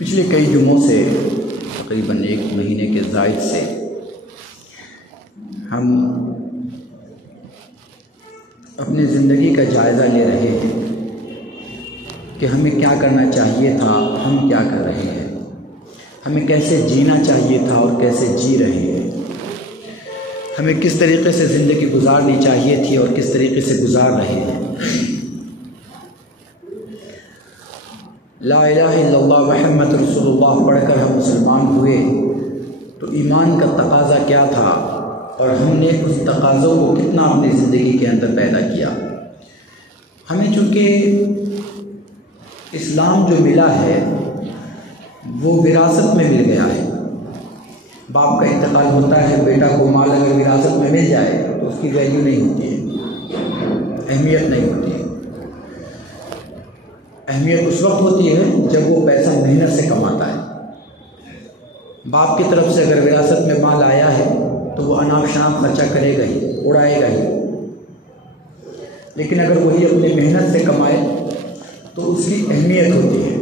पिछले कई जुमों से तकरीबन 1 महीने के ज़ायद से हम अपनी ज़िंदगी का जायज़ा ले रहे हैं कि हमें क्या करना चाहिए था, हम क्या कर रहे हैं, हमें कैसे जीना चाहिए था और कैसे जी रहे हैं, हमें किस तरीक़े से ज़िंदगी गुजारनी चाहिए थी और किस तरीक़े से गुजार रहे हैं। ला इलाहा इल्लल्लाह मुहम्मद रसूलुल्लाह पढ़कर हम मुसलमान हुए तो ईमान का तकाज़ा क्या था और हमने उस तकाज़ों को कितना अपनी ज़िंदगी के अंदर पैदा किया। हमें चूँकि इस्लाम जो मिला है वो विरासत में मिल गया है। बाप का इंतकाल होता है, बेटा को माल अगर विरासत में मिल जाए तो उसकी वैल्यू नहीं होती है, अहमियत नहीं होती है। अहमियत उस वक्त होती है जब वो पैसा मेहनत से कमाता है। बाप की तरफ से अगर विरासत में माल आया है तो वो अनाप शनाप खर्चा करेगा ही, उड़ाएगा ही, लेकिन अगर वही अपनी मेहनत से कमाए तो उसकी अहमियत होती है।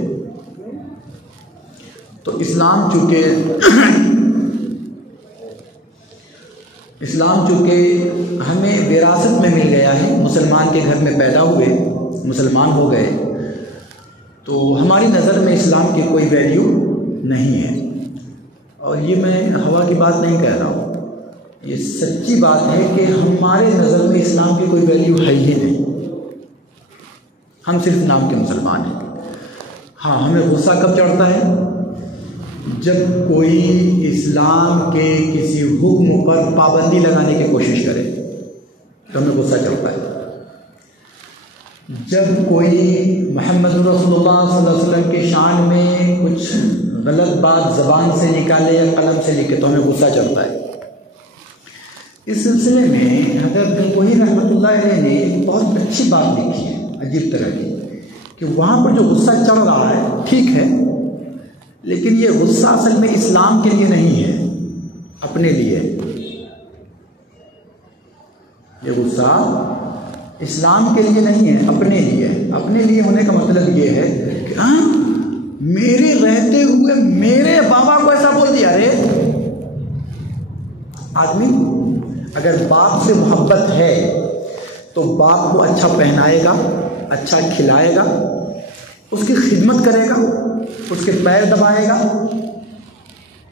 तो इस्लाम चूँकि हमें विरासत में मिल गया है, मुसलमान के घर में पैदा हुए, मुसलमान हो गए, तो हमारी नज़र में इस्लाम की कोई वैल्यू नहीं है। और ये मैं हवा की बात नहीं कह रहा हूँ, ये सच्ची बात है कि हमारे नज़र में इस्लाम की कोई वैल्यू है ही नहीं। हम सिर्फ नाम के मुसलमान हैं। हाँ, हमें गुस्सा कब चढ़ता है? जब कोई इस्लाम के किसी हुक्म पर पाबंदी लगाने की कोशिश करे तो हमें गुस्सा चढ़ता है। जब कोई मोहम्मद रसूलुल्लाह सल्लल्लाहु अलैहि वसल्लम की शान में कुछ गलत बात ज़बान से निकाले या कलम से लिखे तो हमें गुस्सा चढ़ता है। इस सिलसिले में हज़रत गंगोही रहमतुल्लाह अलैह ने बहुत अच्छी बात लिखी है, अजीब तरह की, कि वहाँ पर जो गुस्सा चढ़ रहा है ठीक है, लेकिन ये गुस्सा असल में इस्लाम के लिए नहीं है, अपने लिए। ये गुस्सा इस्लाम के लिए नहीं है, अपने लिए। अपने लिए होने का मतलब ये है कि हाँ, मेरे रहते हुए मेरे बाबा को ऐसा बोल दिया रे। आदमी अगर बाप से मोहब्बत है तो बाप को अच्छा पहनाएगा, अच्छा खिलाएगा, उसकी खिदमत करेगा, उसके पैर दबाएगा,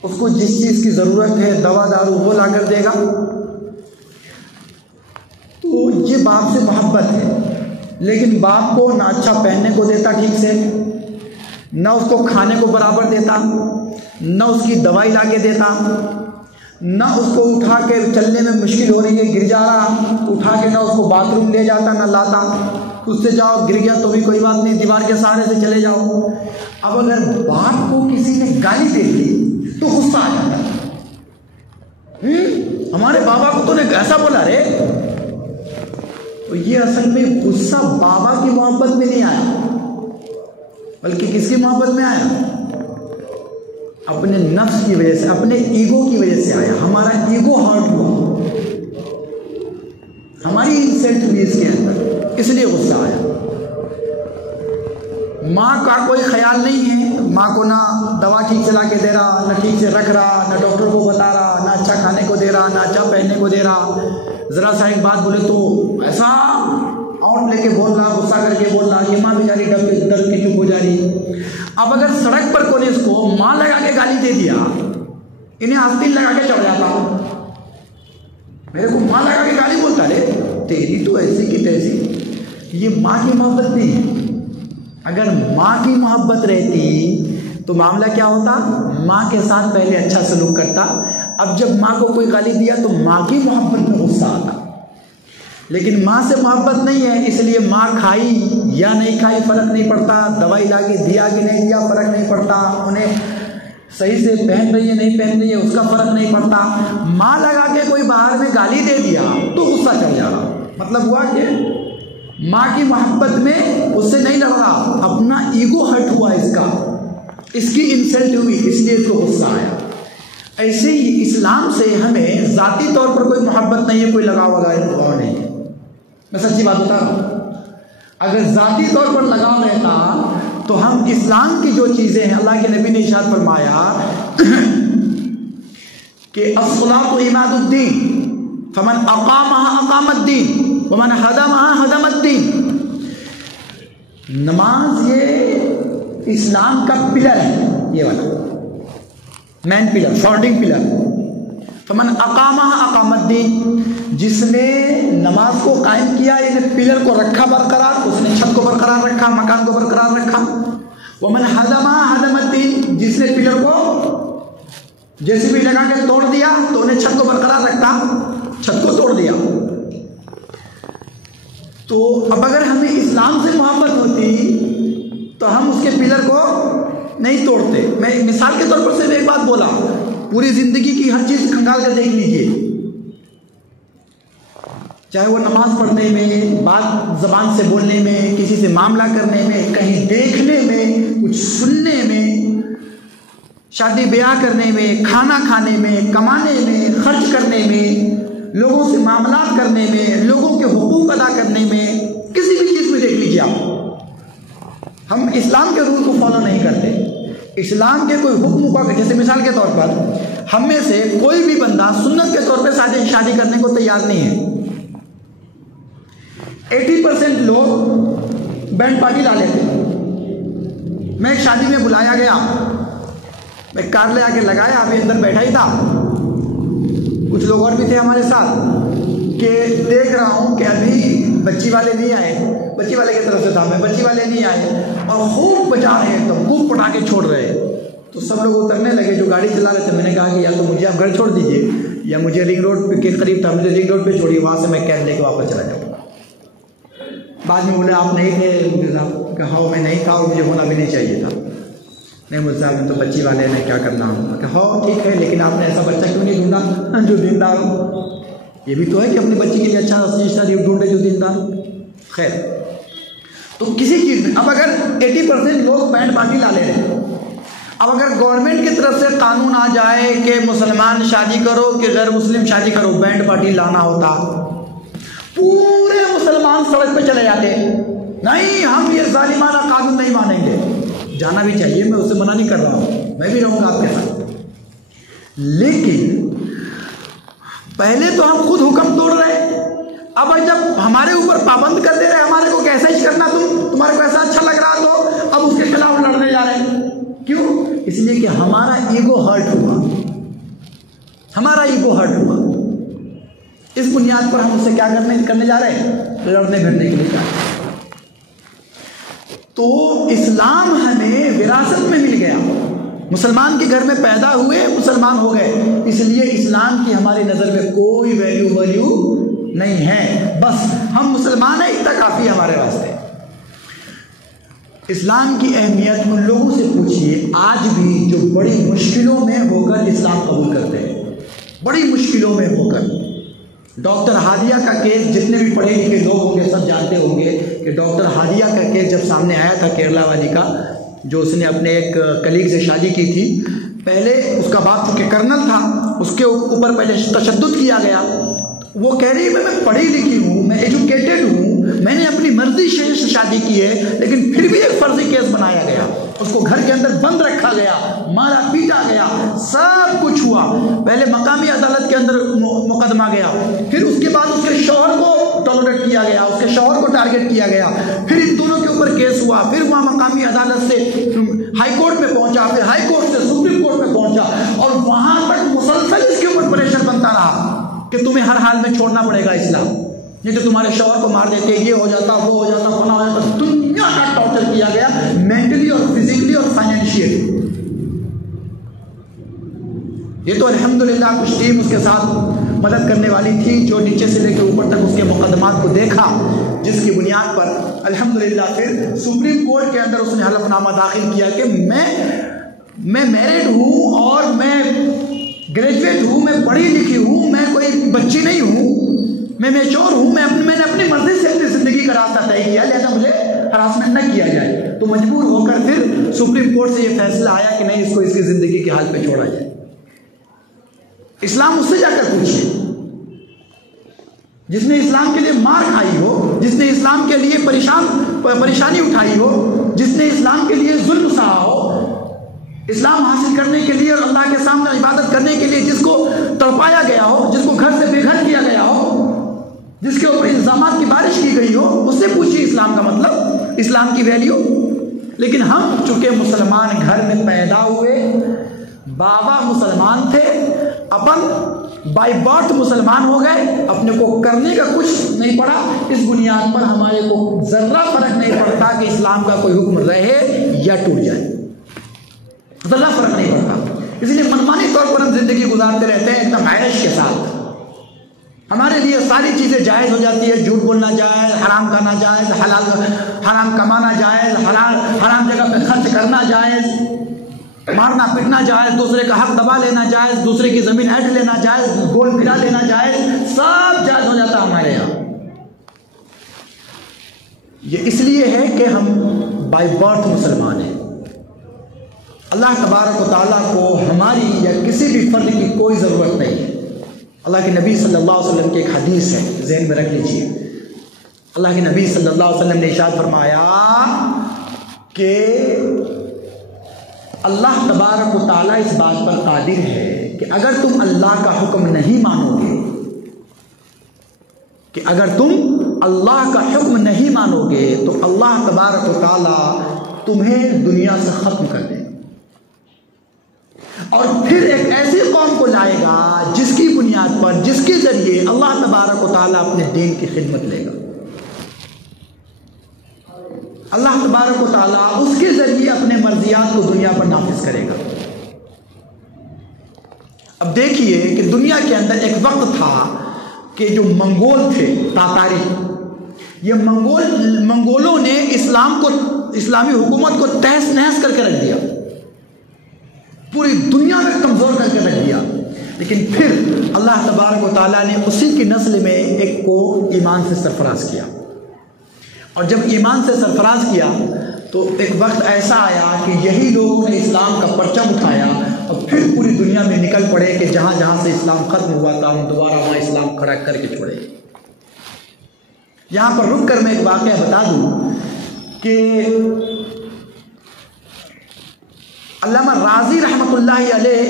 उसको जिस चीज़ की ज़रूरत है दवा दारू वो ला कर देगा। तो ये बाप से मोहब्बत है। लेकिन बाप को ना अच्छा पहनने को देता ठीक से, ना उसको खाने को बराबर देता, ना उसकी दवाई ला के देता, ना उसको उठा के चलने में मुश्किल हो रही है, गिर जा रहा, उठा के ना उसको बाथरूम ले जाता ना लाता। उससे जाओ, गिर गया तो भी कोई बात नहीं, दीवार के सहारे से चले जाओ। अब अगर बाप को किसी ने गाली दे दी तो गुस्सा आ जाता है। हमारे बाबा को तूने कैसा बोला रे? तो ये असल में गुस्सा बाबा की मोहब्बत में नहीं आया, बल्कि किसकी मोहब्बत में आया? अपने नफ्स की वजह से, अपने ईगो की वजह से आया। हमारा ईगो हर्ट हुआ, हमारी इंसल्ट हुई इसके अंदर, इसलिए गुस्सा आया। माँ का कोई ख्याल नहीं है, माँ को ना दवा ठीक से ला के दे रहा, ना ठीक से रख रहा, ना डॉक्टर को बता रहा, ना अच्छा खाने को दे रहा, ना अच्छा पहनने को दे रहा। ज़रा सा एक बात बोले तो ऐसा आउट लेके बोल रहा, गुस्सा करके बोल रहा, ये माँ बेचारी डर के चुप हो जा रही। अब अगर सड़क पर कोई इसको माँ लगा के गाली दे दिया, इन्हें आस्तीन लगा के चढ़ जाता। मेरे को माँ लगा के गाली बोलता रे, तेरी तो ऐसी की तैसी। ये माँ की मोहब्बत नहीं है। अगर माँ की मोहब्बत रहती तो मामला क्या होता? माँ के साथ पहले अच्छा सलूक करता। अब जब माँ को कोई गाली दिया तो माँ की मोहब्बत में गुस्सा आता। लेकिन माँ से मोहब्बत नहीं है, इसलिए माँ खाई या नहीं खाई फर्क नहीं पड़ता, दवाई ला के दिया कि नहीं दिया फर्क नहीं पड़ता, उन्हें सही से पहन रही है नहीं पहन रही है उसका फर्क नहीं पड़ता। माँ लगा के कोई बाहर में गाली दे दिया तो गुस्सा चढ़ जा रहा। मतलब हुआ कि माँ की मोहब्बत में उससे नहीं लड़ रहा, अपना ईगो हर्ट हुआ, इसकी इंसल्ट हुई, इसलिए इसको गुस्सा आया। ऐसे ही इस्लाम से हमें ज़ाती तौर पर कोई मोहब्बत नहीं है, कोई लगाव वगैरह नहीं है। मैं सच्ची बात बता रहा हूँ। अगर ज़ाती तौर पर लगाव रहता तो हम इस्लाम की जो चीज़ें हैं, अल्लाह के नबी ने इरशाद फरमाया कि अस्सलातु इमादुद्दीन फमन अक़ामहा अक़ामद्दीन वमन हदमहा हदमद्दीन। नमाज ये इस्लाम का पिलर है, ये वाला मैन पिलर, फॉर्डिंग पिलर। फमन अक़ामहा अक़ामद्दीन, जिसने नमाज को कायम किया, यानी पिलर को रखा बरकरार, उसने छत को बरकरार रखा, मकान को बरकरार रखा। वमन हदमहा हदमद्दीन, जिसने पिलर को जेसीबी लगा के तोड़ दिया तो उन्हें छत को बरकरार रखा, छत को तोड़ दिया। तो अब अगर हमें इस्लाम से मोहब्बत होती तो हम उसके पिलर को नहीं तोड़ते। मैं मिसाल के तौर पर सिर्फ एक बात बोला, पूरी जिंदगी की हर चीज खंगाल कर देख लीजिए, चाहे वो नमाज पढ़ने में, बात जबान से बोलने में, किसी से मामला करने में, कहीं देखने में, कुछ सुनने में, शादी ब्याह करने में, खाना खाने में, कमाने में, खर्च करने में, लोगों से मामला करने में, लोगों के हुकूक अदा करने में, किसी भी चीज़ में देख लीजिए आप, हम इस्लाम के रूल को फॉलो नहीं करते। इस्लाम के कोई हुक्म का, जैसे मिसाल के तौर पर हम में से कोई भी बंदा सुन्नत के तौर पर शादी करने को तैयार नहीं है। 80% लोग बैंड पार्टी ला लेते। मैं एक शादी में बुलाया गया, मैं कार ले आके लगाया, अभी अंदर बैठा ही था, कुछ लोग और भी थे हमारे साथ, कि देख रहा हूँ कि अभी बच्ची वाले नहीं आए, बच्ची वाले की तरफ से था मैं, बच्ची वाले नहीं आए और खूब बजा रहे हैं, तो खूब पटाखे छोड़ रहे हैं। तो सब लोग उतरने लगे जो गाड़ी चला रहे थे। मैंने कहा कि या तो मुझे आप घर छोड़ दीजिए या मुझे रिंग रोड के करीब था, मुझे रिंग रोड पे छोड़िए, वहाँ से मैं कैब लेके वापस चला जाऊँगा। बाद में बोले आप नहीं थे, मुझे साहब कहा मैं नहीं था और मुझे होना भी नहीं चाहिए था। नहीं मुझे साहब तो बच्ची वाले ने क्या करना हो, कहा ठीक है, लेकिन आपने ऐसा बच्चा क्यों नहीं ढूंढा जो दीनदार हो? ये भी तो है कि अपने बच्चे के लिए अच्छा रिश्ता ढूंढे जो दीनदार। खैर, तो किसी चीज़ में अब अगर 80% लोग बैंड पार्टी ला ले रहे हैं, अब अगर गवर्नमेंट की तरफ से कानून आ जाए कि मुसलमान शादी करो कि गैर मुस्लिम शादी करो, बैंड पार्टी लाना होता, पूरे मुसलमान सड़क पे चले जाते। नहीं, हम ये जालिमाना कानून नहीं मानेंगे। जाना भी चाहिए, मैं उससे मना नहीं कर रहा हूँ, मैं भी रहूँगा आपके साथ, लेकिन पहले तो हम खुद हुक्म तोड़ रहे हैं। अब जब हमारे ऊपर पाबंद कर दे रहे हैं हमारे को कैसा ही करना, तुम्हारे को ऐसा अच्छा लग रहा तो अब उसके खिलाफ लड़ने जा रहे हैं। क्यों? इसलिए कि हमारा ईगो हर्ट हुआ, हमारा ईगो हर्ट हुआ। इस बुनियाद पर हम उससे क्या करने जा रहे हैं? लड़ने भिड़ने के लिए जा रहे हैं। तो इस्लाम हमें विरासत में मिल गया, मुसलमान के घर में पैदा हुए, मुसलमान हो गए, इसलिए इस्लाम की हमारी नज़र में कोई वैल्यू नहीं है। बस हम मुसलमान हैं, इतना काफ़ी है हमारे वास्ते। इस्लाम की अहमियत उन लोगों से पूछिए आज भी जो बड़ी मुश्किलों में होकर इस्लाम कबूल करते हैं, बड़ी मुश्किलों में होकर। डॉक्टर हादिया का केस, जितने भी पढ़े लिखे लोग होंगे सब जानते होंगे कि डॉक्टर हादिया का केस जब सामने आया था, केरला वाली का, जो उसने अपने एक कलीग से शादी की थी। पहले उसका बाप चूँकि कर्नल था, उसके ऊपर पहले तशद्दुद किया गया। वो कह रही है मैं पढ़ी लिखी हूँ, मैं एजुकेटेड हूँ, मैंने अपनी मर्जी से शादी की है, लेकिन फिर भी एक फर्जी केस बनाया गया, उसको घर के अंदर बंद रखा गया, मारा पीटा गया, सब कुछ हुआ। पहले मकामी अदालत के अंदर मुकदमा गया, फिर उसके बाद उसके शौहर को टॉलरेट किया गया, उसके शौहर को टारगेट किया गया, फिर इन दोनों के ऊपर केस हुआ, फिर वहाँ मकामी अदालत से हाई कोर्ट में पहुँचा, फिर हाई कोर्ट से सुप्रीम कोर्ट में पहुँचा, और वहाँ तक मुसलसल इसके ऊपर प्रेशर बनता रहा कि तुम्हें हर हाल में छोड़ना पड़ेगा इस्लाम, नहीं तो तुम्हारे शौहर को मार देते, ये हो जाता, वो हो जाता, होना हो जाता। दुनिया का टॉर्चर किया गया, मेंटली और फिजिकली और फाइनेंशियली। ये तो अल्हम्दुलिल्लाह कुछ टीम उसके साथ मदद करने वाली थी, जो नीचे से लेकर ऊपर तक उसके मुकदमात को देखा, जिसकी बुनियाद पर अल्हम्दुलिल्लाह फिर सुप्रीम कोर्ट के अंदर उसने हलफनामा दाखिल किया कि मैं मैरिड हूँ और मैं ग्रेजुएट हूँ, मैं पढ़ी लिखी हूँ, मैं कोई बच्ची नहीं हूँ, मैं मैच्योर हूँ, मैंने अपनी मर्जी से अपनी ज़िंदगी का रास्ता तय किया, लिहाजा मुझे हरासमेंट न किया जाए। तो मजबूर होकर फिर सुप्रीम कोर्ट से ये फैसला आया कि नहीं, इसको इसकी ज़िंदगी के हाल पे छोड़ा जाए। इस्लाम उससे जाकर पूछिए, जिसने इस्लाम के लिए मार खाई हो, जिसने इस्लाम के लिए परेशानी उठाई हो, जिसने इस्लाम के लिए जुल्म सहा हो, इस्लाम हासिल करने के लिए और अल्लाह के सामने इबादत करने के लिए जिसको तड़पाया गया हो, जिसको घर से बेघर किया गया हो, जिसके ऊपर इल्जामात की बारिश की गई हो, उससे पूछिए इस्लाम का मतलब, इस्लाम की वैल्यू। लेकिन हम चूंकि मुसलमान घर में पैदा हुए, बाबा मुसलमान थे, अपन बाय बर्थ मुसलमान हो गए, अपने को करने का कुछ नहीं पड़ा, इस बुनियाद पर हमारे को जर्रा फर्क नहीं पड़ता कि इस्लाम का कोई हुक्म रहे या टूट जाए, जर्रा फर्क नहीं पड़ता। इसलिए मनमानी तौर पर हम जिंदगी गुजारते रहते हैं एकदम ऐश के साथ। हमारे लिए सारी चीज़ें जायज़ हो जाती है, झूठ बोलना जायज़, हराम खाना जायज़, हराम कमाना जायज़, हराम जगह पे खर्च करना जायज़, मारना पीटना जायज़, दूसरे का हक दबा लेना जायज़, दूसरे की ज़मीन ऐंठ लेना जायज़, गोल फिरा लेना जायज़, सब जायज़ हो जाता है हमारे यहाँ। ये इसलिए है कि हम बाय बर्थ मुसलमान हैं। अल्लाह तबारक व तआला को हमारी या किसी भी फर्द की कोई ज़रूरत नहीं है। अल्लाह के नबी सल्लल्लाहु अलैहि वसल्लम की एक हदीस है, ज़हन में रख लीजिए। अल्लाह के नबी सल्लल्लाहु अलैहि वसल्लम ने इरशाद फरमाया कि अल्लाह तबारक व तआला इस बात पर कादिर है कि अगर तुम अल्लाह का हुक्म नहीं मानोगे, कि अगर तुम अल्लाह का हुक्म नहीं मानोगे तो अल्लाह तबारक व तआला तुम्हें दुनिया से ख़त्म कर देगा और फिर एक ऐसी कौम को लाएगा जिसकी बुनियाद पर, जिसके जरिए अल्लाह तबारक व तआला अपने दीन की खिदमत लेगा। अल्लाह तबारक व तआला उसके जरिए अपने मर्जियात को दुनिया पर नाफिज करेगा। अब देखिए कि दुनिया के अंदर एक वक्त था कि जो मंगोल थे, तातारी, ये मंगोलों ने इस्लाम को, इस्लामी हुकूमत को तहस नहस करके रख दिया, पूरी दुनिया में कमज़ोर करके रख दिया। लेकिन फिर अल्लाह तबारक व तआला ने उसी की नस्ल में एक को ईमान से सरफराज किया, और जब ईमान से सरफराज किया तो एक वक्त ऐसा आया कि यही लोगों ने इस्लाम का परचम उठाया और फिर पूरी दुनिया में निकल पड़े कि जहाँ जहाँ से इस्लाम ख़त्म हुआ था हम दोबारा वहाँ इस्लाम खड़ा करके छोड़े। यहाँ पर रुक कर मैं एक वाक़या बता दूँ कि अल्लामा राजी रहमतुल्लाहि अलैह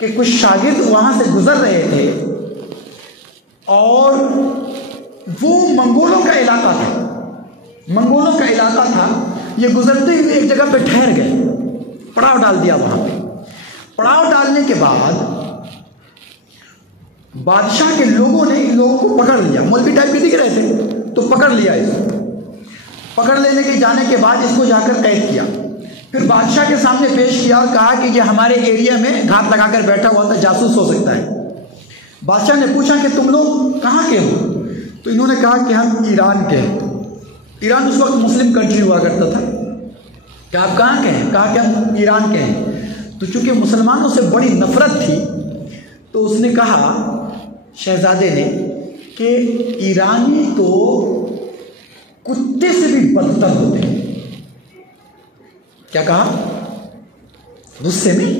के कुछ शागिर्द वहाँ से गुजर रहे थे और वो मंगोलों का इलाका था, मंगोलों का इलाका था। ये गुजरते हुए एक जगह पे ठहर गए, पड़ाव डाल दिया। वहाँ पे पड़ाव डालने के बाद बादशाह के लोगों ने इन लोगों को पकड़ लिया, मौलवी टाइप के दिख रहे थे, तो पकड़ लिया इसको। पकड़ लेने के जाने के बाद इसको जाकर कैद किया, फिर बादशाह के सामने पेश किया और कहा कि ये हमारे एरिया में घात लगाकर बैठा हुआ था, जासूस हो सकता है। बादशाह ने पूछा कि तुम लोग कहाँ के हो? तो इन्होंने कहा कि हम ईरान के हैं। ईरान उस वक्त मुस्लिम कंट्री हुआ करता था। क्या आप कहाँ के हैं? कहा कि हम ईरान के हैं। तो चूंकि मुसलमानों से बड़ी नफरत थी तो उसने कहा, शहजादे ने, कि ईरानी तो कुत्ते से भी बदतर होते हैं। क्या कहा गुस्से में?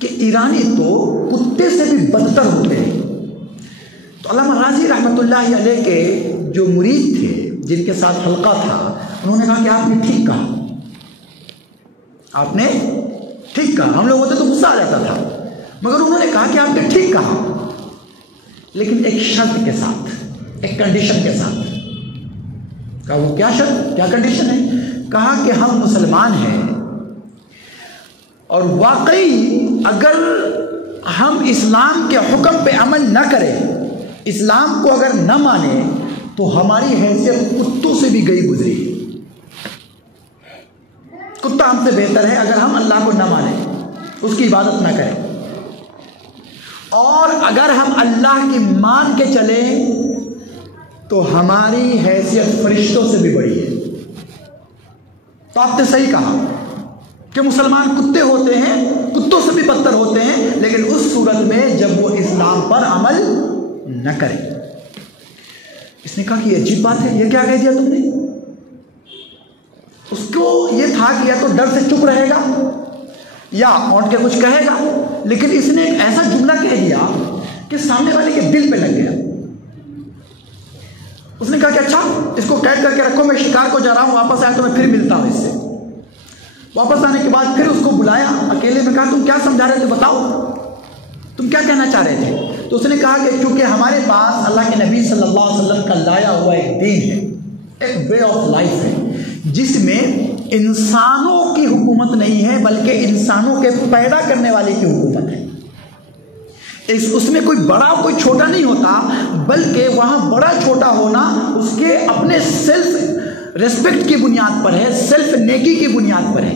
कि ईरानी तो कुत्ते से भी बदतर होते हैं। तो अल्लामा राजी रहमतुल्लाहि अलैह के जो मुरीद थे, जिनके साथ हल्का था, उन्होंने कहा कि आपने ठीक कहा, आपने ठीक कहा। हम लोग होते तो गुस्सा आ जाता था, मगर उन्होंने कहा कि आपने ठीक कहा, लेकिन एक शर्त के साथ, एक कंडीशन के साथ। कहा वो क्या शर्त, क्या कंडीशन है? कहा कि हम मुसलमान हैं और वाकई अगर हम इस्लाम के हुक्म पे अमल न करें, इस्लाम को अगर न माने, तो हमारी हैसियत कुत्तों से भी गई गुजरी। कुत्ता हमसे बेहतर है अगर हम अल्लाह को न माने, उसकी इबादत न करें। और अगर हम अल्लाह की मान के चले तो हमारी हैसियत फरिश्तों से भी बड़ी है। तो आपने सही कहा कि मुसलमान कुत्ते होते हैं, कुत्तों से भी बदतर होते हैं, लेकिन उस सूरत में जब वो इस्लाम पर अमल न करें। इसने कहा कि ये अजीब बात है, ये क्या कह दिया तुमने? उसको ये था कि या तो डर से चुप रहेगा या और के कुछ कहेगा, लेकिन इसने एक ऐसा जुमला कह दिया कि सामने वाले के दिल पे लग गया। उसने कहा कि अच्छा इसको कैद करके रखो, मैं शिकार को जा रहा हूँ, वापस आया तो मैं फिर मिलता हूँ इससे। वापस आने के बाद फिर उसको बुलाया अकेले में, कहा तुम क्या समझा रहे थे, बताओ तुम क्या कहना चाह रहे थे। तो उसने कहा कि चूंकि हमारे पास अल्लाह के नबी सल्लल्लाहु अलैहि वसल्लम का लाया हुआ एक दीन है, एक वे ऑफ लाइफ है, जिसमें इंसानों की हुकूमत नहीं है बल्कि इंसानों के पैदा करने वाले की हुकूमत है। उसमें कोई बड़ा कोई छोटा नहीं होता, बल्कि वहाँ बड़ा छोटा होना उसके अपने सेल्फ रेस्पेक्ट की बुनियाद पर है, सेल्फ नेकी की बुनियाद पर है,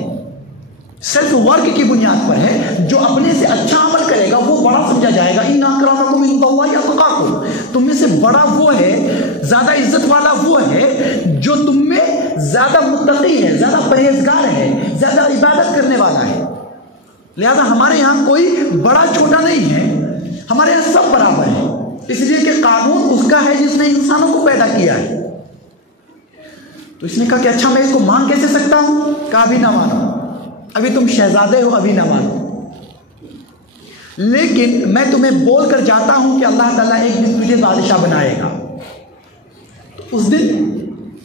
सेल्फ वर्क की बुनियाद पर है। जो अपने से अच्छा अमल करेगा वो बड़ा समझा जाएगा। इन्ना अक्रमकुम इंदल्लाहि अतकाकुम, तुम में से बड़ा वो है, ज़्यादा इज्जत वाला वो है जो तुम में ज़्यादा मुत्तकी है, ज़्यादा परहेजगार है, ज़्यादा इबादत करने वाला है। लिहाजा हमारे यहाँ कोई बड़ा छोटा नहीं है, हमारे यहाँ सब बराबर है, इसलिए कि कानून उसका है जिसने इंसानों को पैदा किया है। तो इसने कहा कि अच्छा मैं इसको मान कैसे सकता हूँ? कहा अभी ना मानो, अभी तुम शहजादे हो, अभी ना मानो, लेकिन मैं तुम्हें बोल कर जाता हूं कि अल्लाह ताला एक दिन तुझे बादशाह बनाएगा, तो उस दिन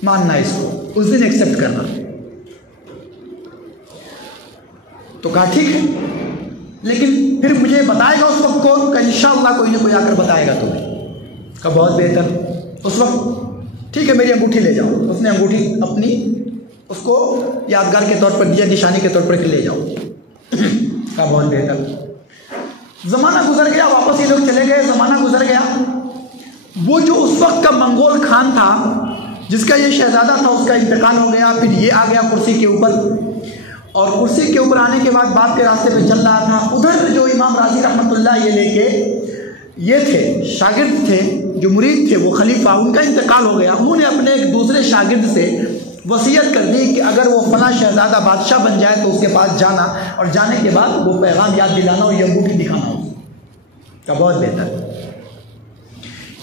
मानना इसको, उस दिन एक्सेप्ट करना। तो कहा ठीक है, लेकिन फिर मुझे बताएगा उस वक्त कौन? का इंशाअल्लाह कोई ना कोई आकर बताएगा तुम्हें। का बहुत बेहतर। उस वक्त ठीक है मेरी अंगूठी ले जाओ। उसने अंगूठी अपनी उसको यादगार के तौर पर दिया, निशानी के तौर पर ले जाओ। का बहुत बेहतर। ज़माना गुजर गया, वापस ये लोग चले गए, ज़माना गुजर गया। वो जो उस वक्त का मंगोल खान था जिसका ये शहजादा था, उसका इंतकाल हो गया। फिर ये आ गया कुर्सी के ऊपर, और कुर्सी के ऊपर आने के बाद बाप के रास्ते पे चल रहा था। उधर जो इमाम राजी रहमतुल्लाह ये लेके ये थे, शागिर्द थे, जो मुरीद थे, वो खलीफा, उनका इंतकाल हो गया। उन्होंने अपने एक दूसरे शागिर्द से वसीयत कर दी कि अगर वो फला शहजादा बादशाह बन जाए तो उसके पास जाना, और जाने के बाद वो पैगाम याद दिलाना और ये अंगूठी दिखाना उसका। बहुत बेहतर।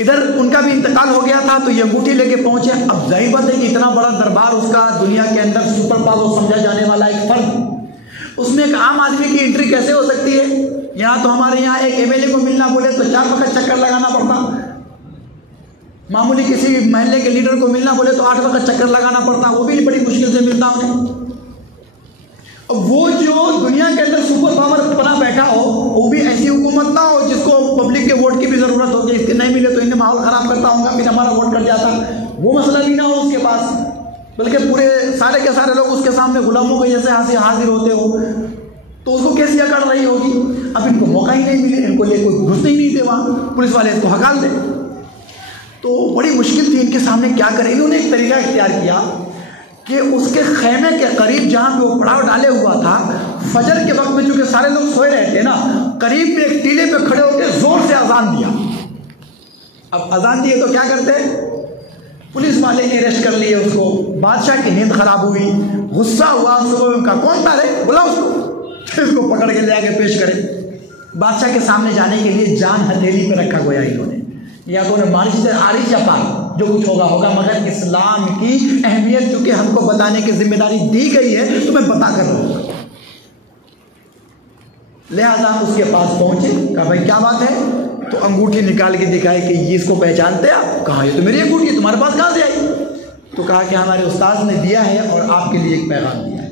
इधर उनका भी इंतकाल हो गया था, तो ये अंगूठी लेके पहुंचे। अब जाहिर बात है कि इतना बड़ा दरबार, उसका दुनिया के अंदर सुपर पावर समझा जाने वाला एक फर्द, उसमें एक आम आदमी की एंट्री कैसे हो सकती है? यहाँ तो हमारे यहाँ एक एमएलए को मिलना बोले तो 4 वक्त चक्कर लगाना पड़ता, मामूली किसी महल्ले के लीडर को मिलना बोले तो 8 वक्त चक्कर लगाना पड़ता, वो भी बड़ी मुश्किल से मिलता उन्हें। वो जो दुनिया के अंदर सुपर पावर बना बैठा हो, वो भी ऐसी हुकूमत ना हो जिसको पब्लिक के वोट की भी जरूरत हो कि इसके नहीं मिले तो इन्हें माहौल खराब करता होगा, फिर हमारा वोट कर जाता, वो मसला भी ना हो उसके पास, बल्कि पूरे सारे के सारे लोग उसके सामने गुलामों के जैसे हाजिर होते हो, तो उसको कैसी अकड़ रही होगी। अब इनको मौका ही नहीं मिले, इनको ले कोई घुसने ही नहीं दे, वहाँ पुलिस वाले इसको हकाल दे, तो बड़ी मुश्किल थी इनके सामने क्या करें। इन्होंने एक तरीका इख्तियार किया कि उसके खेमे के करीब जहाँ पे वो पड़ाव डाले हुआ था, फजर के वक्त में चूंकि सारे लोग सोए रहे थे ना, करीब में एक टीले पे खड़े होकर जोर से अजान दिया। अब अजान दिए तो क्या करते, पुलिस वाले ने अरेस्ट कर लिए उसको। बादशाह की नींद खराब हुई, गुस्सा हुआ, सुबह उनका कौन था रे, बुला उसको, फिर उसको पकड़ के ले आके पेश करे। बादशाह के सामने जाने के लिए जान हथेली पे रखा गया इन्होंने, या तो उन्हें मालिश आरिश या पार जो कुछ होगा होगा, मगर इस्लाम की अहमियत चूंकि हमको बताने की जिम्मेदारी दी गई है तो मैं बता कर रहूँगा। लिहाजा उसके पास पहुंचे, कहा भाई क्या बात है? तो अंगूठी निकाल के दिखाई कि ये इसको पहचानते आप? कहा ये तो मेरी अंगूठी है, तुम्हारे पास कहाँ से आई? तो कहा कि हमारे उस्ताद ने दिया है और आपके लिए एक पैगाम दिया है।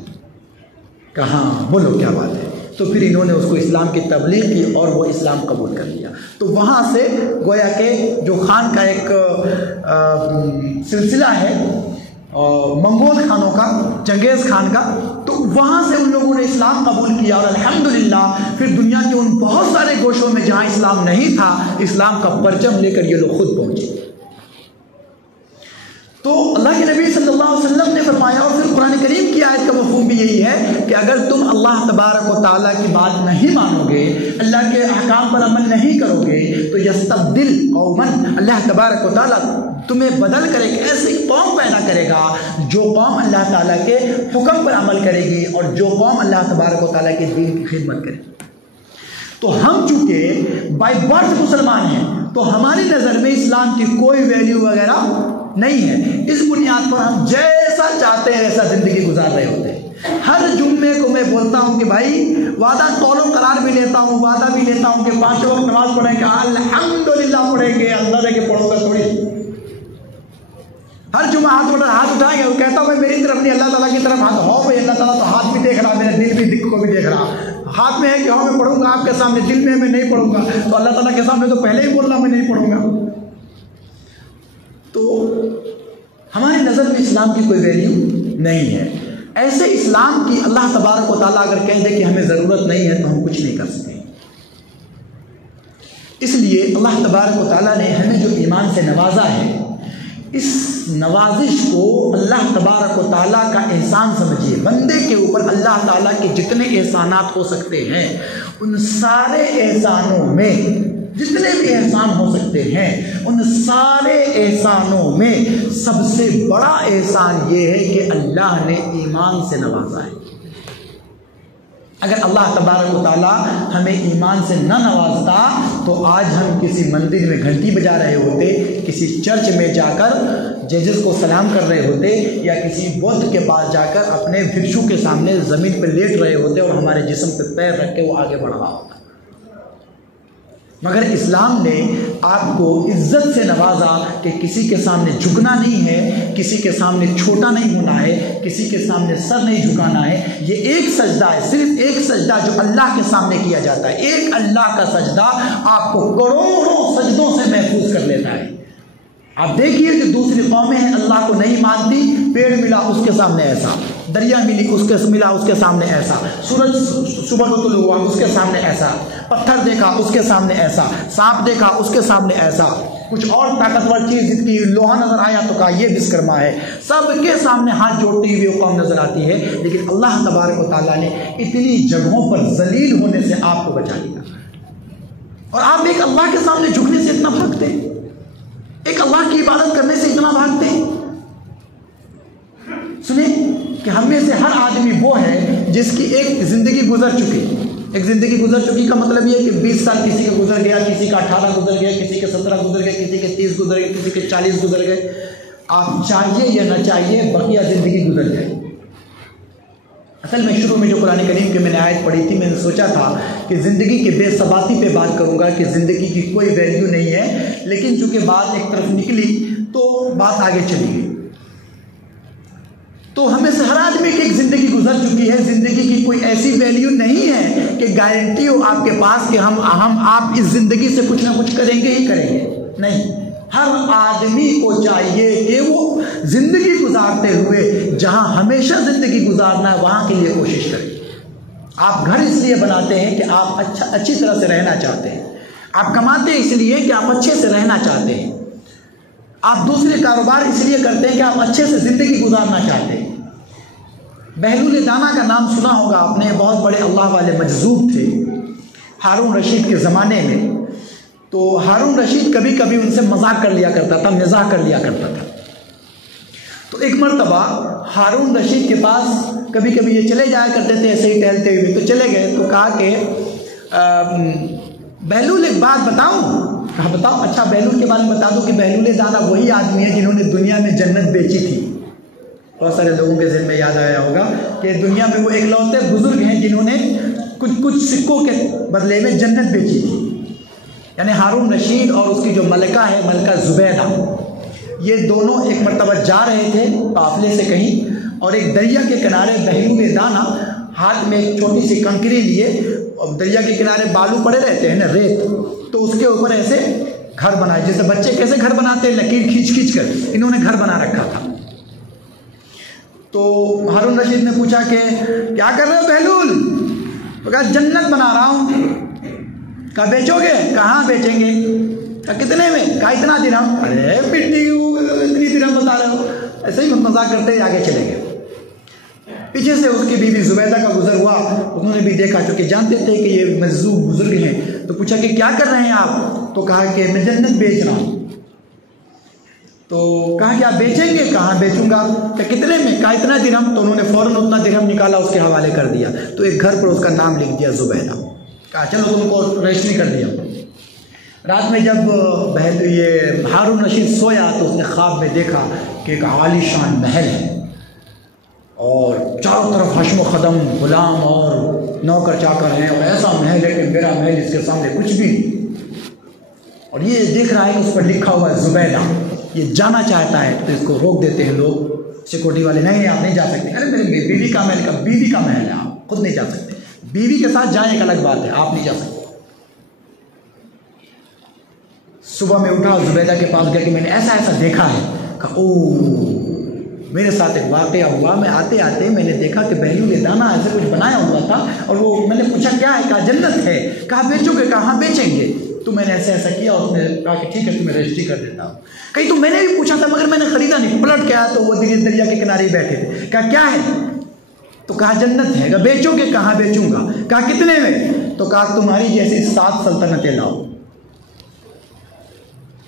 कहा बोलो क्या बात है? तो फिर इन्होंने उसको इस्लाम की तबलीग की और वो इस्लाम कबूल कर लिया। तो वहाँ से गोया के जो खान का एक सिलसिला है मंगोल खानों का, चंगेज़ खान का, तो वहाँ से उन लोगों ने इस्लाम कबूल किया और अल्हम्दुलिल्लाह फिर दुनिया के उन बहुत सारे गोशों में जहाँ इस्लाम नहीं था, इस्लाम का परचम लेकर ये लोग खुद पहुँचे। तो अल्लाह के नबी सल्लल्लाहु अलैहि वसल्लम ने फरमाया, और फिर कुरान करीम की आयत का मफ़हूम भी यही है कि अगर तुम अल्लाह तबारक व तआला की बात नहीं मानोगे, अल्लाह के अहकाम पर अमल नहीं करोगे, तो यस्तब्दिल कौमन, अल्लाह तबारक व तआला तुम्हें बदल कर एक ऐसी कौम पैदा करेगा जो कौम अल्लाह ताला के हुक्म पर अमल करेगी और जो कौम अल्लाह तबारक व तआला के दीन की खिदमत करेगी। तो हम चूँकि बाय बर्थ मुसलमान हैं, तो हमारी नज़र में इस्लाम की कोई वैल्यू वगैरह नहीं है। इस बुनियाद पर हम जैसा चाहते हैं वैसा ज़िंदगी गुजार रहे होते हैं। हर जुम्मे को मैं बोलता हूँ कि भाई वादा कौलो करार भी लेता हूँ, वादा भी लेता हूँ कि 5 वक्त नमाज पढ़ेंगे, अल्हम्दुलिल्लाह पढ़ेंगे, अंदर है कि पढ़ोगा थोड़ी। हर जुमा हाथ उठाएंगे, वो कहता हूँ मेरी तरफ नहीं, अल्लाह ताला की तरफ हाथ। हाँ भाई अल्लाह ताला तो हाथ भी देख रहा, मेरे दिल भी को भी देख रहा। हाथ में है कि हाँ मैं पढ़ूंगा आपके सामने, दिल में मैं नहीं पढ़ूंगा, तो अल्लाह ताला के सामने तो पहले ही बोल रहा मैं नहीं पढ़ूंगा। तो हमारी नज़र में इस्लाम की कोई वैल्यू नहीं है। ऐसे इस्लाम की अल्लाह तबारक व तआला अगर कह दे कि हमें ज़रूरत नहीं है तो हम कुछ नहीं कर सकते। इसलिए अल्लाह तबारक व तआला ने हमें जो ईमान से नवाजा है, इस नवाजिश को अल्लाह तबारक व तआला का एहसान समझिए। बंदे के ऊपर अल्लाह ताला के जितने एहसानात हो सकते हैं, उन सारे एहसानों में, जितने भी एहसान हो सकते हैं, उन सारे एहसानों में सबसे बड़ा एहसान ये है कि अल्लाह ने ईमान से नवाजा है। अगर अल्लाह तबारक व तआला हमें ईमान से न नवाजता तो आज हम किसी मंदिर में घंटी बजा रहे होते, किसी चर्च में जाकर जेजस को सलाम कर रहे होते, या किसी बुद्ध के पास जाकर अपने भिक्षु के सामने ज़मीन पर लेट रहे होते और हमारे जिस्म पर पैर रख के वो आगे बढ़ रहा होता। मगर इस्लाम ने आपको इज्जत से नवाजा कि किसी के सामने झुकना नहीं है, किसी के सामने छोटा नहीं होना है, किसी के सामने सर नहीं झुकाना है। ये एक सजदा है, सिर्फ एक सजदा जो अल्लाह के सामने किया जाता है। एक अल्लाह का सजदा आपको करोड़ों सजदों से महफूज कर लेता है। आप देखिए कि दूसरी कौमें हैं अल्लाह को नहीं मानती, पेड़ मिला उसके सामने ऐसा, दरिया मिला उसके सामने ऐसा, सूरज सुबह को तुलू हुआ उसके सामने ऐसा, पत्थर देखा उसके सामने ऐसा, सांप देखा उसके सामने ऐसा, कुछ और ताकतवर चीज जिसकी लोहा नजर आया तो कहा ये विश्वकर्मा है। सबके सामने हाथ जोड़ती हुई वो कौम नजर आती है। लेकिन अल्लाह तबारक व तआला ने इतनी जगहों पर जलील होने से आपको बचा लिया, और आप एक अल्लाह के सामने झुकने से इतना भागते हैं, एक अल्लाह की इबादत करने से इतना भागते हैं। सुने कि हम में से हर आदमी वो है जिसकी एक जिंदगी गुजर चुकी। एक जिंदगी गुजर चुकी का मतलब ये है कि 20 साल किसी का गुजर गया, किसी का 18 गुजर गया, किसी के 17 गुजर गए, किसी के 30 गुजर गए, किसी के 40 गुजर गए। आप चाहिए या ना चाहिए बकिया जिंदगी गुजर जाए। असल में शुरू में जो कुरान करीम की मैंने आयत पढ़ी थी, मैंने सोचा था कि ज़िंदगी के बेसबाती पे बात करूंगा कि ज़िंदगी की कोई वैल्यू नहीं है, लेकिन चूंकि बात एक तरफ निकली तो बात आगे चली गई। तो हमें से हर आदमी की एक ज़िंदगी गुजर चुकी है। ज़िंदगी की कोई ऐसी वैल्यू नहीं है कि गारंटी हो आपके पास कि हम आप इस ज़िंदगी से कुछ ना कुछ करेंगे ही करेंगे। नहीं, हर आदमी को चाहिए कि वो ज़िंदगी गुजारते हुए जहां हमेशा ज़िंदगी गुजारना है वहां के लिए कोशिश करें। आप घर इसलिए बनाते हैं कि आप अच्छी तरह से रहना चाहते हैं। आप कमाते हैं इसलिए कि आप अच्छे से रहना चाहते हैं। आप दूसरे कारोबार इसलिए करते हैं कि आप अच्छे से ज़िंदगी गुजारना चाहते हैं। बहलूल दाना का नाम सुना होगा आपने, बहुत बड़े अल्लाह वाले मजजूब थे हारून रशीद के ज़माने में। तो हारून रशीद कभी कभी उनसे मजाक कर लिया करता था, मजाक कर लिया करता था। तो एक मरतबा हारून रशीद के पास कभी कभी ये चले जाया करते थे ऐसे ही टहलते हुए, तो चले गए तो कहा कि बहलूल एक बात बताऊं? कहा बताओ। अच्छा, बहलूल के बारे में बता दो कि बहलूल दाना वही आदमी है जिन्होंने दुनिया में जन्नत बेची थी। बहुत सारे लोगों के ज़हन में याद आया होगा कि दुनिया में वो इकलौते बुजुर्ग हैं जिन्होंने कुछ सिक्कों के बदले में जन्नत बेची थी। यानी हारून रशीद और उसकी जो मलका है, मलका जुबैदा, ये दोनों एक मरतबा जा रहे थे काफिले से कहीं, और एक दरिया के किनारे बहलूल दाना हाथ में एक छोटी सी कंकरी लिए, और दरिया के किनारे बालू पड़े रहते हैं ना, रेत, तो उसके ऊपर ऐसे घर बनाए, जैसे बच्चे कैसे घर बनाते हैं लकीर खींच खींच कर, इन्होंने घर बना रखा था। तो हारून रशीद ने पूछा कि क्या कर रहे हो बहलूल? तो कहा जन्नत बना रहा हूँ। कहा बेचोगे? कहाँ बेचेंगे? कहा कितने में? कहा इतना दिरहम। अरे पिट्टी इतनी दिरहम बता रहे हो? ऐसे ही मजाक करते ही आगे चले गए। पीछे से उसकी बीवी जुबैदा का गुजर हुआ, उन्होंने भी देखा, क्योंकि जानते थे कि ये मजजूब बुजुर्ग हैं। तो पूछा कि क्या कर रहे हैं आप? तो कहा कि मैं जन्नत बेच रहा हूँ। तो कहा कि आप बेचेंगे? कहाँ बेचूंगा? क्या कितने में? कहा इतना दिरहम। तो उन्होंने फ़ौरन उतना दिरहम निकाला, उसके हवाले कर दिया। तो एक घर पर उसका नाम लिख दिया जुबैदा। कहा चलो तुमको रजिस्ट्री कर दिया। रात में जब ये हारून रशीद सोया तो उसने ख्वाब में देखा कि एक आलीशान महल है और चारों तरफ हश्म ख़दम गुलाम और नौकर चाकर हैं और ऐसा महल है कि मेरा महल इसके सामने कुछ भी नहीं। और ये देख रहा है कि उस पर लिखा हुआ है जुबैदा। ये जाना चाहता है तो इसको रोक देते हैं लोग, सिक्योरिटी वाले, नहीं आप नहीं जा सकते। अरे मेरे बीवी का महल का, बीवी का महल है, आप खुद नहीं जा सकते। बीवी के साथ जाए एक अलग बात है, आप नहीं जा सकते। सुबह में उठा, जुबैदा के पास गया कि मैंने ऐसा ऐसा देखा है। कहा ओ मेरे साथ एक वाक़या हुआ, मैं आते आते मैंने देखा कि बहलूल दाना ऐसे कुछ बनाया हुआ था और वो मैंने पूछा क्या है, कहा जन्नत है। कहा बेचोगे? कहा हाँ बेचेंगे। तो मैंने ऐसा ऐसा किया, उसने कहा कि ठीक है तुम्हें रजिस्ट्री कर देता हूँ। कहीं तो मैंने भी पूछा था मगर मैंने खरीदा नहीं। पलट के आया तो वो दरिया के किनारे ही बैठे थे। कहा क्या है? तो कहा जन्नत है। कहा बेचोगे? कहाँ बेचूंगा। कहा कितने में? तो कहा तुम्हारी जैसी 7 सल्तनतें लाओ,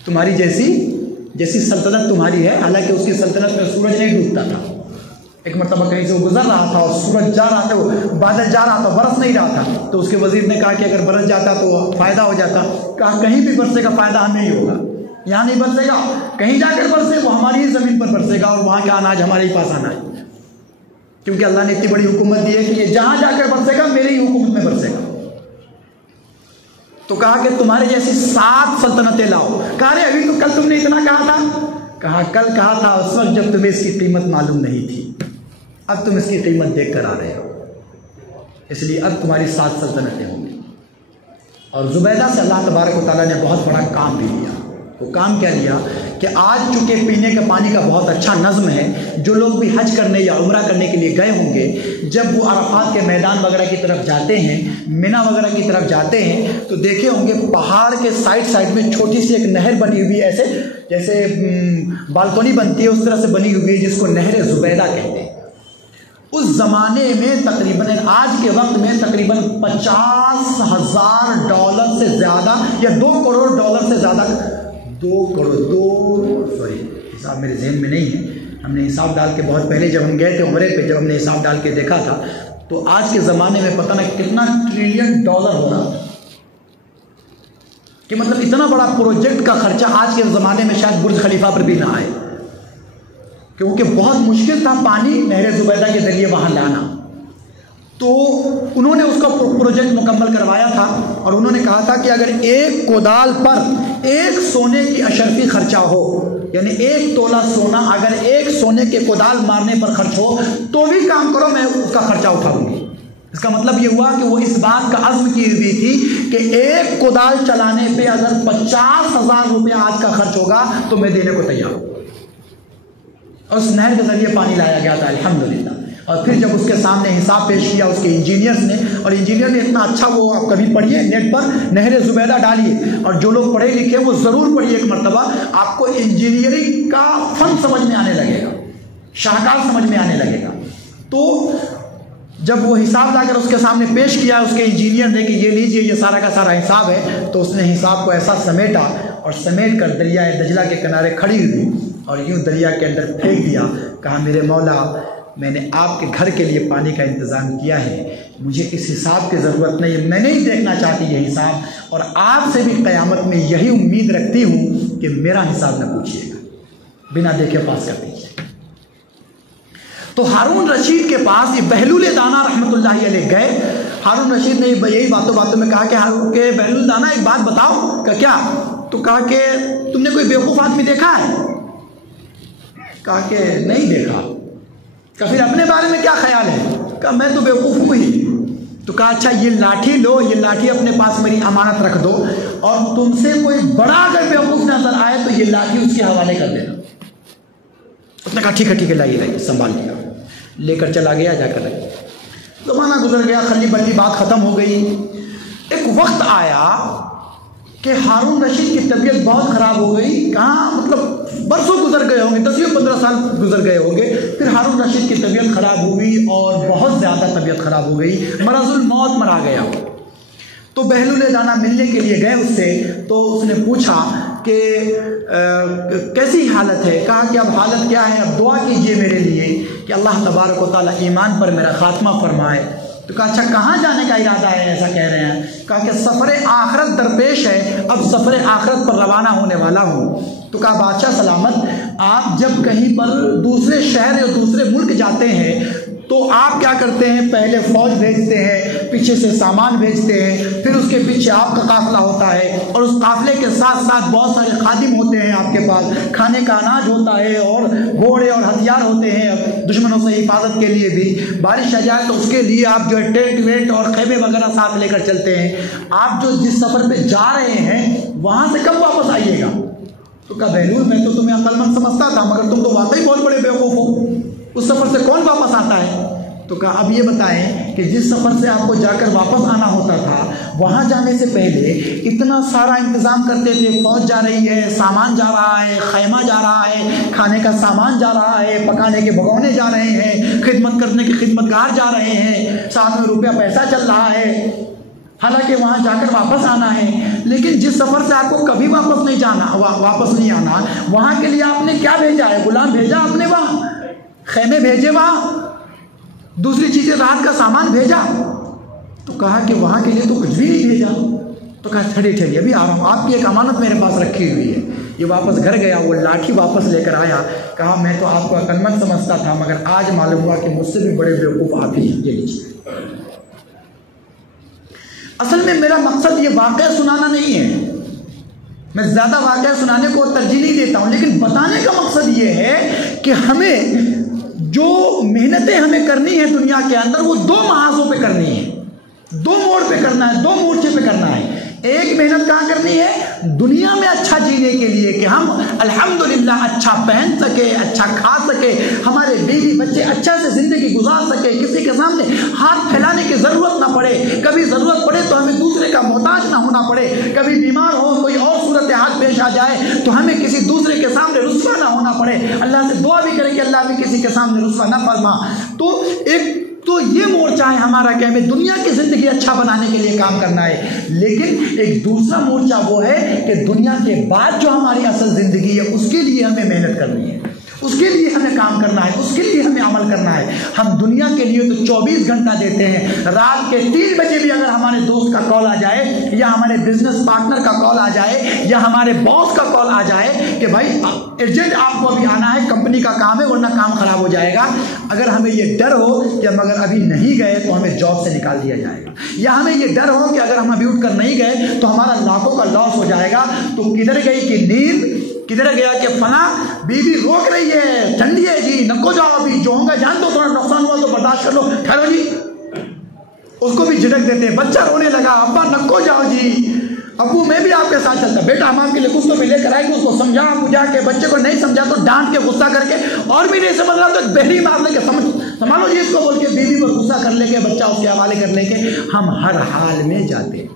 तुम्हारी जैसी सल्तनत तुम्हारी है। हालांकि उसकी सल्तनत में सूरज नहीं डूबता था। एक मरतबा कहीं से वो गुजर रहा था और सूरज जा रहा था, वो बादल जा रहा था, बरस नहीं रहा था। तो उसके वजीर ने कहा कि अगर बरस जाता तो फ़ायदा हो जाता। कहा कहीं भी बरसेगा फ़ायदा हमें ही होगा, यहाँ नहीं बरसेगा, कहीं जाकर बरसे वो हमारी ही ज़मीन पर बरसेगा और वहाँ का अनाज हमारे ही पास आना है। क्योंकि अल्लाह ने इतनी बड़ी हुकूमत दी है कि ये जहाँ जाकर बरसेगा मेरी ही हुकूमत में बरसेगा। तो कहा कि तुम्हारे जैसी 7 सल्तनतें लाओ। कहा अरे अभी तो कल तुमने इतना कहा था। कहा कल कहा था उस वक्त जब तुम्हें इसकी कीमत मालूम नहीं थी, अब तुम इसकी कीमत देख कर आ रहे हो, इसलिए अब तुम्हारी 7 सल्तनतें होंगी। और जुबैदा से अल्लाह तबारक व तआला ने बहुत बड़ा काम भी लिया। वो काम क्या लिया कि आज चूँकि पीने के पानी का बहुत अच्छा नज़्म है, जो लोग भी हज करने या उम्रा करने के लिए गए होंगे, जब वो अरफात के मैदान वगैरह की तरफ जाते हैं, मिना वगैरह की तरफ जाते हैं, तो देखे होंगे पहाड़ के साइड में छोटी सी एक नहर बनी हुई है, ऐसे जैसे बालकनी बनती है उस तरह से बनी हुई है, जिसको नहर जुबैदा कहते हैं। उस ज़माने में तकरीबन, आज के वक्त में तकरीबन $50,000 से ज़्यादा या $2 करोड़ से ज़्यादा, हिसाब मेरे जहन में नहीं है, हमने हिसाब डाल के बहुत पहले जब हम गए थे उम्रे पे, जब हमने हिसाब डाल के देखा था तो आज के ज़माने में पता नहीं कितना $1 ट्रिलियन हो रहा था। कि मतलब इतना बड़ा प्रोजेक्ट का खर्चा आज के ज़माने में शायद बुर्ज खलीफा पर भी ना आए, क्योंकि बहुत मुश्किल था पानी नहर जुबैदा के जरिए वहाँ लाना। तो उन्होंने उसका प्रोजेक्ट मुकम्मल करवाया था और उन्होंने कहा था कि अगर एक कोदाल पर 1 सोने की अशरफी खर्चा हो, यानी 1 तोला सोना अगर 1 सोने के कोदाल मारने पर खर्च हो तो भी काम करो, मैं उसका खर्चा उठाऊंगी। इसका मतलब ये हुआ कि वो इस बात का अज़्म की हुई थी कि 1 कोदाल चलाने पे अगर 50,000 रुपया आज का खर्च होगा तो मैं देने को तैयार हूँ। और उस नहर के जरिए पानी लाया गया था अल्हम्दुलिल्लाह। और फिर जब उसके सामने हिसाब पेश किया उसके इंजीनियर्स ने, और इंजीनियर ने इतना अच्छा, वो आप कभी पढ़िए नेट पर नहर जुबैदा डालिए, और जो लोग पढ़े लिखे वो ज़रूर पढ़िए एक मरतबा, आपको इंजीनियरिंग का फन समझ में आने लगेगा, शाहकार समझ में आने लगेगा। तो जब वो हिसाब लाकर उसके सामने पेश किया उसके इंजीनियर ने कि ये लीजिए ये सारा का सारा हिसाब है, तो उसने हिसाब को ऐसा समेटा और समेट कर दरिया दजला के किनारे खड़ी हुई और यूँ दरिया के अंदर फेंक दिया। कहा मेरे मौला, मैंने आपके घर के लिए पानी का इंतज़ाम किया है, मुझे इस हिसाब की ज़रूरत नहीं है, मैं नहीं देखना चाहती ये हिसाब, और आपसे भी क़यामत में यही उम्मीद रखती हूँ कि मेरा हिसाब न पूछिएगा, बिना देखे पास कर दीजिए। तो हारून रशीद के पास ये बहलूल दाना रहमतुल्लाहि अलैह गए। हारून रशीद ने यही बातों बातों में कहा कि हारून के बहलूल दाना एक बात बताओ। का क्या? तो कहा कि तुमने कोई बेवकूफ़ आदमी देखा है? कहा कि नहीं देखा। का फिर अपने बारे में क्या ख्याल है? कहा मैं तो बेवकूफ़ हूँ ही। तो कहा अच्छा ये लाठी लो, ये लाठी अपने पास मेरी अमानत रख दो, और तुमसे कोई बड़ा अगर बेवकूफ़ नजर आए तो ये लाठी उसके हवाले कर देना। उसने कहा ठीक है लाइए, संभाल लिया, लेकर चला गया, जाकर लगे। ज़माना गुजर गया, खली बल्ली बात ख़त्म हो गई। एक वक्त आया कि हारून रशीद की तबीयत बहुत ख़राब हो गई। कहाँ मतलब बरसों गुजर गए होंगे, 10-15 साल गुजर गए होंगे। फिर हारून रशीद की तबीयत ख़राब हुई और बहुत ज़्यादा तबीयत ख़राब हो गई, मरज़ुल मौत मरा गया। तो बहलूल दाना मिलने के लिए गए उससे, तो उसने पूछा कि कैसी हालत है? कहा कि अब हालत क्या है, अब दुआ कीजिए मेरे लिए कि अल्लाह तबारक व तआला ईमान पर मेरा ख़ात्मा फरमाए। तो कहा अच्छा कहाँ जाने का इरादा है, ऐसा कह रहे हैं? कहा कि सफ़र आखरत दरपेश है, अब सफ़र आखरत पर रवाना होने वाला हूँ। तो कहा बादशाह सलामत, आप जब कहीं पर दूसरे शहर या दूसरे मुल्क जाते हैं तो आप क्या करते हैं? पहले फ़ौज भेजते हैं, पीछे से सामान भेजते हैं, फिर उसके पीछे आपका काफिला होता है और उस काफिले के साथ साथ बहुत सारे खादिम होते हैं आपके पास, खाने का अनाज होता है और घोड़े और हथियार होते हैं दुश्मनों से हिफाजत के लिए भी। बारिश आ जाए तो उसके लिए आप जो है टेंट वेंट और खेमे वगैरह साथ लेकर चलते हैं। आप जो जिस सफ़र पे जा रहे हैं वहाँ से कब वापस आइएगा? तो कहा बहलूल मैं तो तुम्हें अक्लमंद समझता था, मगर तुम तो वाकई बहुत बड़े बेवकूफ़ हो, उस सफ़र से कौन वापस आता है? तो कहा अब ये बताएं कि जिस सफ़र से आपको जाकर वापस आना होता था, वहाँ जाने से पहले इतना सारा इंतज़ाम करते थे, फौज जा रही है, सामान जा रहा है, खैमा जा रहा है, खाने का सामान जा रहा है, पकाने के भगोने जा रहे हैं, खिदमत करने के खिदमतगार जा रहे हैं, साथ में रुपया पैसा चल रहा है, हालांकि वहाँ जाकर वापस आना है। लेकिन जिस सफ़र से आपको कभी वापस नहीं जाना, वापस नहीं आना, वहाँ के लिए आपने क्या भेजा है? गुलाम भेजा आपने, वहाँ खैमे भेजे, वहाँ दूसरी चीज़ें, रात का सामान भेजा? तो कहा कि वहाँ के लिए तो कुछ भी नहीं भेजा। तो कहा ठहरिए अभी आ रहा हूँ, आपकी एक अमानत मेरे पास रखी हुई है। ये वापस घर गया, वो लाठी वापस लेकर आया, कहा मैं तो आपको अक्लमंद समझता था, मगर आज मालूम हुआ कि मुझसे भी बड़े बेवकूफ़ आप ही हैं, ये लीजिए। असल में मेरा मकसद ये वाक़या सुनाना नहीं है, मैं ज़्यादा वाक़या सुनाने को तरजीह नहीं देता हूँ, लेकिन बताने का मकसद ये है कि हमें जो मेहनतें हमें करनी है दुनिया के अंदर, वो दो महाजों पे करनी है, दो मोड़ पे करना है, दो मोर्चे पे करना है। एक मेहनत कहाँ करनी है? दुनिया में अच्छा जीने के लिए, कि हम अल्हम्दुलिल्लाह अच्छा पहन सके, अच्छा खा सके, हमारे बीवी बच्चे अच्छा से ज़िंदगी गुजार सके, किसी के सामने हाथ फैलाने की ज़रूरत ना पड़े, कभी ज़रूरत पड़े तो हमें दूसरे का मोहताज ना होना पड़े, कभी बीमार हो, कोई और सूरत हाल पेश आ जाए तो हमें किसी दूसरे के सामने रुस्वा ना होना पड़े। अल्लाह से दुआ भी करें कि अल्लाह भी किसी के सामने रुस्वा ना फरमा। तो ये मोर्चा है हमारा कि हमें दुनिया की ज़िंदगी अच्छा बनाने के लिए काम करना है। लेकिन एक दूसरा मोर्चा वो है कि दुनिया के बाद जो हमारी असल ज़िंदगी है उसके लिए हमें मेहनत करनी है, उसके लिए हमें काम करना है, उसके लिए हमें अमल करना है। हम दुनिया के लिए तो 24 घंटा देते हैं, रात के 3 बजे भी अगर हमारे दोस्त का कॉल आ जाए, या हमारे बिजनेस पार्टनर का कॉल आ जाए, या हमारे बॉस का कॉल आ जाए कि भाई अर्जेंट आपको अभी आना है, कंपनी का काम है वरना काम खराब हो जाएगा, अगर हमें ये डर हो कि हम अगर अभी नहीं गए तो हमें जॉब से निकाल दिया जाएगा, या हमें ये डर हो कि अगर हम अभी उठकर नहीं गए तो हमारा लाखों का लॉस हो जाएगा, तो किधर गई कि नींद, किधर गया कि फला बीवी रोक रही है, ठंडी है जी, नको जाओ, अभी जो होगा जान दो, थोड़ा नुकसान हुआ तो बर्दाश्त कर लो, ठहरो जी, उसको भी झिड़क देते हैं। बच्चा रोने लगा, अब्बा नको जाओ जी, अब्बू मैं भी आपके साथ चलता, बेटा हम आपके लिए कुछ तो भी लेकर आएंगे, उसको समझा बुझा के, बच्चे को नहीं समझा तो डांट के, गुस्सा करके, और भी नहीं समझ रहा तो बहरी मार लेके संभालो जी इसको बोल के, बीवी पर गुस्सा कर लेके, बच्चा उसके हवाले कर लेके हम हर हाल में जाते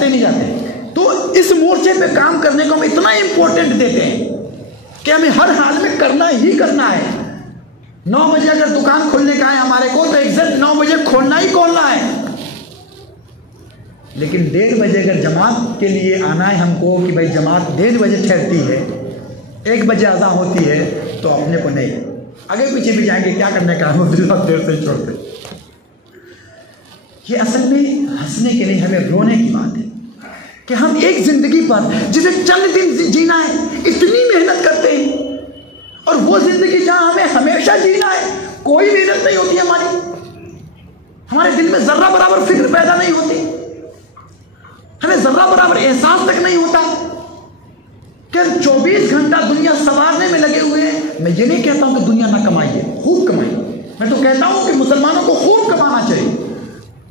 नहीं जाते। तो इस मोर्चे पे काम करने को हम इतना इंपॉर्टेंट देते हैं कि हमें हर हाल में करना ही करना है। 9 बजे अगर दुकान खोलने का है हमारे को, तो एग्जैक्ट 9 बजे खोलना ही खोलना है। लेकिन 1:30 बजे अगर जमात के लिए आना है हमको, कि भाई जमात 1:30 बजे ठहरती है, 1 बजे अज़ा होती है, तो अपने को नहीं, आगे पीछे भी जाएंगे, क्या करने का है, देर से छोड़ते। ये असल में हंसने के लिए, हमें रोने की बात है कि हम एक जिंदगी पर जिसे चंद दिन जीना है इतनी मेहनत करते हैं, और वो जिंदगी जहां हमें हमेशा जीना है कोई मेहनत नहीं होती हमारे दिल में जर्रा बराबर फिक्र पैदा नहीं होती, हमें जर्रा बराबर एहसास तक नहीं होता कि 24 घंटा दुनिया संवारने में लगे हुए हैं। मैं ये नहीं कहता हूं कि दुनिया ना कमाइए, खूब कमाइए, मैं तो कहता हूं कि मुसलमानों को खूब कमाना चाहिए।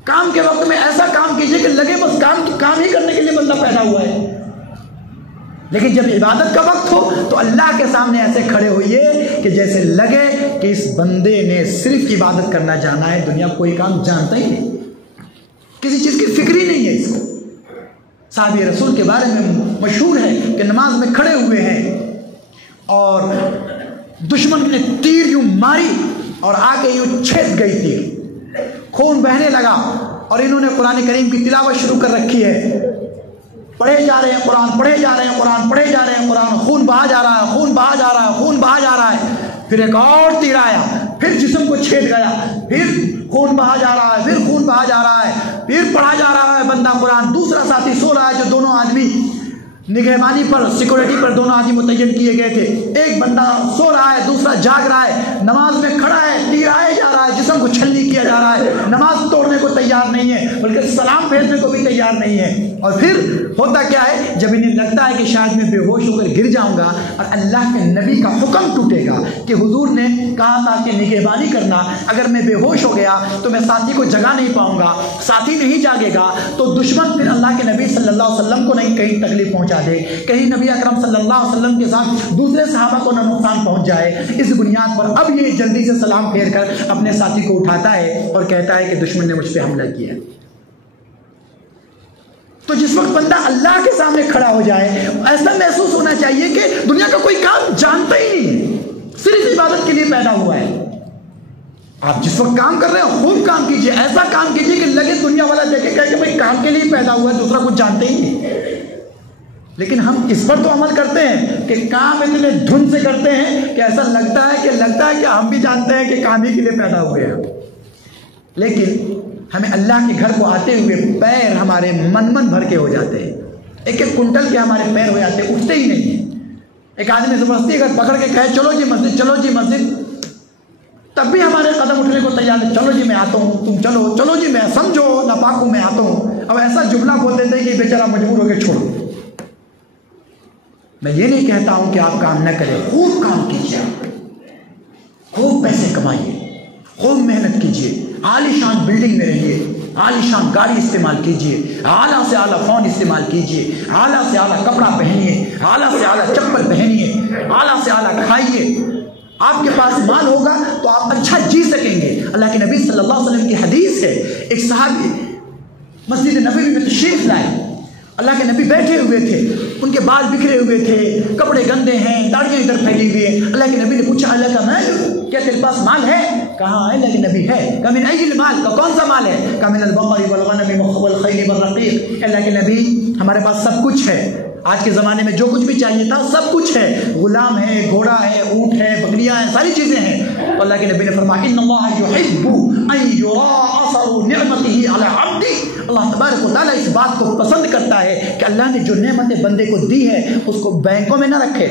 काम के वक्त में ऐसा काम कीजिए कि लगे बस काम ही करने के लिए बंदा पैदा हुआ है। लेकिन जब इबादत का वक्त हो तो अल्लाह के सामने ऐसे खड़े होइए कि जैसे लगे कि इस बंदे ने सिर्फ इबादत करना जाना है, दुनिया कोई काम जानता ही नहीं, किसी चीज़ की फिक्र ही नहीं है इसको। साहब रसूल के बारे में मशहूर है कि नमाज में खड़े हुए हैं और दुश्मन ने तीर यूं मारी और आके यूं छेद गई तीर, खून बहने लगा, और इन्होंने कुरान करीम की तिलावत शुरू कर रखी है, पढ़े जा रहे हैं कुरान, पढ़े जा रहे हैं कुरान, पढ़े जा रहे हैं कुरान, खून बहा जा रहा है, खून बहा जा रहा है, खून बहा जा रहा है। फिर एक और तीर आया, फिर जिस्म को छेद गया, फिर खून बहा जा रहा है, फिर खून बहा जा रहा है, फिर पढ़ा जा रहा है बंदा कुरान। दूसरा साथी सो रहा है, जो दोनों आदमी निगहबानी पर, सिक्योरिटी पर दोनों आदमी मुतय्यन किए गए थे। एक बंदा सो रहा है, दूसरा जाग रहा है, नमाज में खड़ा है, तिराया जा रहा है, जिस्म को छलनी किया जा रहा है, नमाज तोड़ने को तैयार नहीं है, बल्कि सलाम भेजने को भी तैयार नहीं है। और फिर होता क्या है, जब इन्हें लगता है कि शायद मैं बेहोश होकर गिर जाऊंगा और अल्लाह के नबी का हुक्म टूटेगा कि हुजूर ने कहा था कि निगहबानी करना, अगर मैं बेहोश हो गया तो मैं साथी को जगा नहीं पाऊंगा, साथी नहीं जागेगा तो दुश्मन फिर अल्लाह के नबी सल्लल्लाहु अलैहि वसल्लम को नहीं कहीं तकलीफ पहुंचा दे, कहीं नबी अकरम सल्लल्लाहु अलैहि वसल्लम के साथ दूसरे सहाबा को न नुकसान पहुंच जाए। इस बुनियाद पर अब ये जल्दी से सलाम फेर कर अपने साथी को उठाता है और कहता है कि दुश्मन ने मुझ पर हमला किया। तो जिस वक्त बंदा अल्लाह के सामने खड़ा हो जाए, ऐसा महसूस होना चाहिए कि दुनिया का कोई काम जानता ही नहीं है, सिर्फ इबादत के लिए पैदा हुआ है। आप जिस वक्त काम कर रहे हो खूब काम कीजिए, ऐसा काम कीजिए कि लगे दुनिया वाला देखे कहे कि भाई काम के लिए पैदा हुआ है, दूसरा कुछ जानते ही नहीं। लेकिन हम इस पर तो अमल करते हैं कि काम इतने धुन से करते हैं कि ऐसा लगता है कि हम भी जानते हैं कि काम ही के लिए पैदा हुए हैं। लेकिन हमें अल्लाह के घर को आते हुए पैर हमारे मन भर के हो जाते हैं, एक एक कुंटल के हमारे पैर हो जाते हैं, उठते ही नहीं है। एक आदमी ज़बरदस्ती अगर पकड़ के कहे चलो जी मस्जिद, चलो जी मस्जिद, तब भी हमारे कदम उठने को तैयार है, चलो जी मैं आता हूँ, तुम चलो, चलो जी मैं समझो नापाक हूँ मैं आता हूँ। अब ऐसा जुमला बोल देते हैं कि बेचारा मजबूर होकर छोड़ो। मैं ये नहीं कहता हूँ कि आप काम न करें, खूब काम कीजिए, खूब पैसे कमाइए, खूब मेहनत कीजिए, आलीशान बिल्डिंग में रहिए, आलीशान गाड़ी इस्तेमाल कीजिए, आला से आला फ़ोन इस्तेमाल कीजिए, आला से आला कपड़ा पहनिए, आला से आला चप्पल पहनिए, आला से आला खाइए। आपके पास माल होगा तो आप अच्छा जी सकेंगे। अल्लाह के नबी सल्लल्लाहु अलैहि वसल्लम की हदीस है, एक सहाबी मस्जिद नबवी में तशरीफ लाए, अल्लाह के नबी बैठे हुए थे, उनके बाल बिखरे हुए थे, कपड़े गंदे हैं, दाढ़ियाँ इधर फैली हुई है। अल्लाह के नबी ने पूछा, अल्लाह का माल, क्या तेरे पास माल है? कहा अल्लाह के नबी है। कहा मिन अय्यिल माल, का कौन सा माल है? कहा मिनल बक़री वल गनमी वल खैल वर रक़ीक़। अल्लाह के नबी हमारे पास सब कुछ है, आज के ज़माने में जो कुछ भी चाहिए था सब कुछ है, गुलाम है, घोड़ा है, ऊँट है, बकरियाँ हैं, सारी चीज़ें हैं। तो अल्लाह के नबी ने फरमाया इन्नल्लाह युहिब्बु अन युरा असरु निअमतिही अला अब्दी। अल्लाह तबारक व तआला इस बात को पसंद करता है कि अल्लाह ने जो नेमतें बंदे को दी है उसको बैंकों में ना रखे,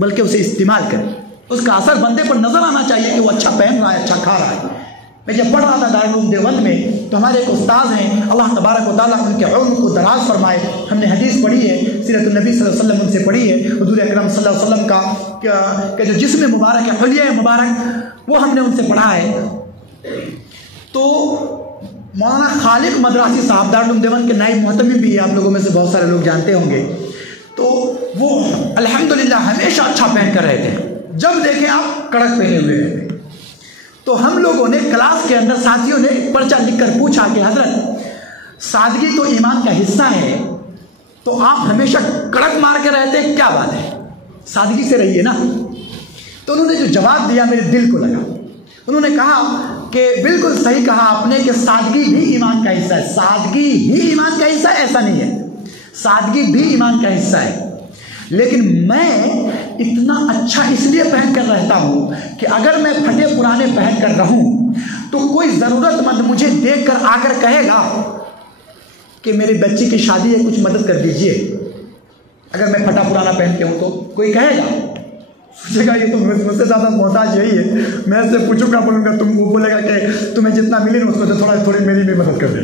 बल्कि उसे इस्तेमाल करे। उसका असर बंदे पर नजर आना चाहिए कि वो अच्छा पहन रहा है, अच्छा खा रहा है। मैं जब पढ़ रहा था दारुल उलूम देवबंद में, तो हमारे एक उस्ताद हैं, अल्लाह तबारक व तआला उनके इल्म को दराज फरमाए, हमने हदीस पढ़ी है, सीरत नबी सल्लल्लाहु अलैहि वसल्लम उनसे पढ़ी है, हुजूर अकरम सल्लल्लाहु अलैहि वसल्लम का जो जिस्म मुबारक है, हुलिया मुबारक, वो हमने उनसे पढ़ा है। तो मौलाना खालिद मदरासी साहब दारुल उलूम देवबंद के नाइब मुहतमिम भी है, आप लोगों में से बहुत सारे लोग जानते होंगे। तो वो अल्हम्दुलिल्लाह हमेशा अच्छा पहन कर रहे थे, जब देखें आप कड़क पहने हुए रहते। तो हम लोगों ने क्लास के अंदर साथियों ने पर्चा लिखकर पूछा कि हजरत सादगी तो ईमान का हिस्सा है, तो आप हमेशा कड़क मार के रहते हैं, क्या बात है, सादगी से रहिए ना। तो उन्होंने जो जवाब दिया मेरे दिल को लगा। उन्होंने कहा कि बिल्कुल सही कहा आपने कि सादगी भी ईमान का हिस्सा है। सादगी ही ईमान का हिस्सा है ऐसा नहीं है, सादगी भी ईमान का हिस्सा है। लेकिन मैं इतना अच्छा इसलिए पहन कर रहता हूँ कि अगर मैं फटे पुराने पहन कर रहूँ तो कोई ज़रूरतमंद मुझे देख कर आकर कहेगा कि मेरी बच्ची की शादी है, कुछ मदद कर दीजिए। अगर मैं फटा पुराना पहन के हूँ तो कोई कहेगा, सोचेगा ये तो मुझसे ज़्यादा मोहताज यही है, मैं इससे पूछूंगा, बोलूँगा, तुम वो बोलेगा कि तुम्हें जितना मिले ना उसको तो थोड़ी मेरी भी मदद कर दे।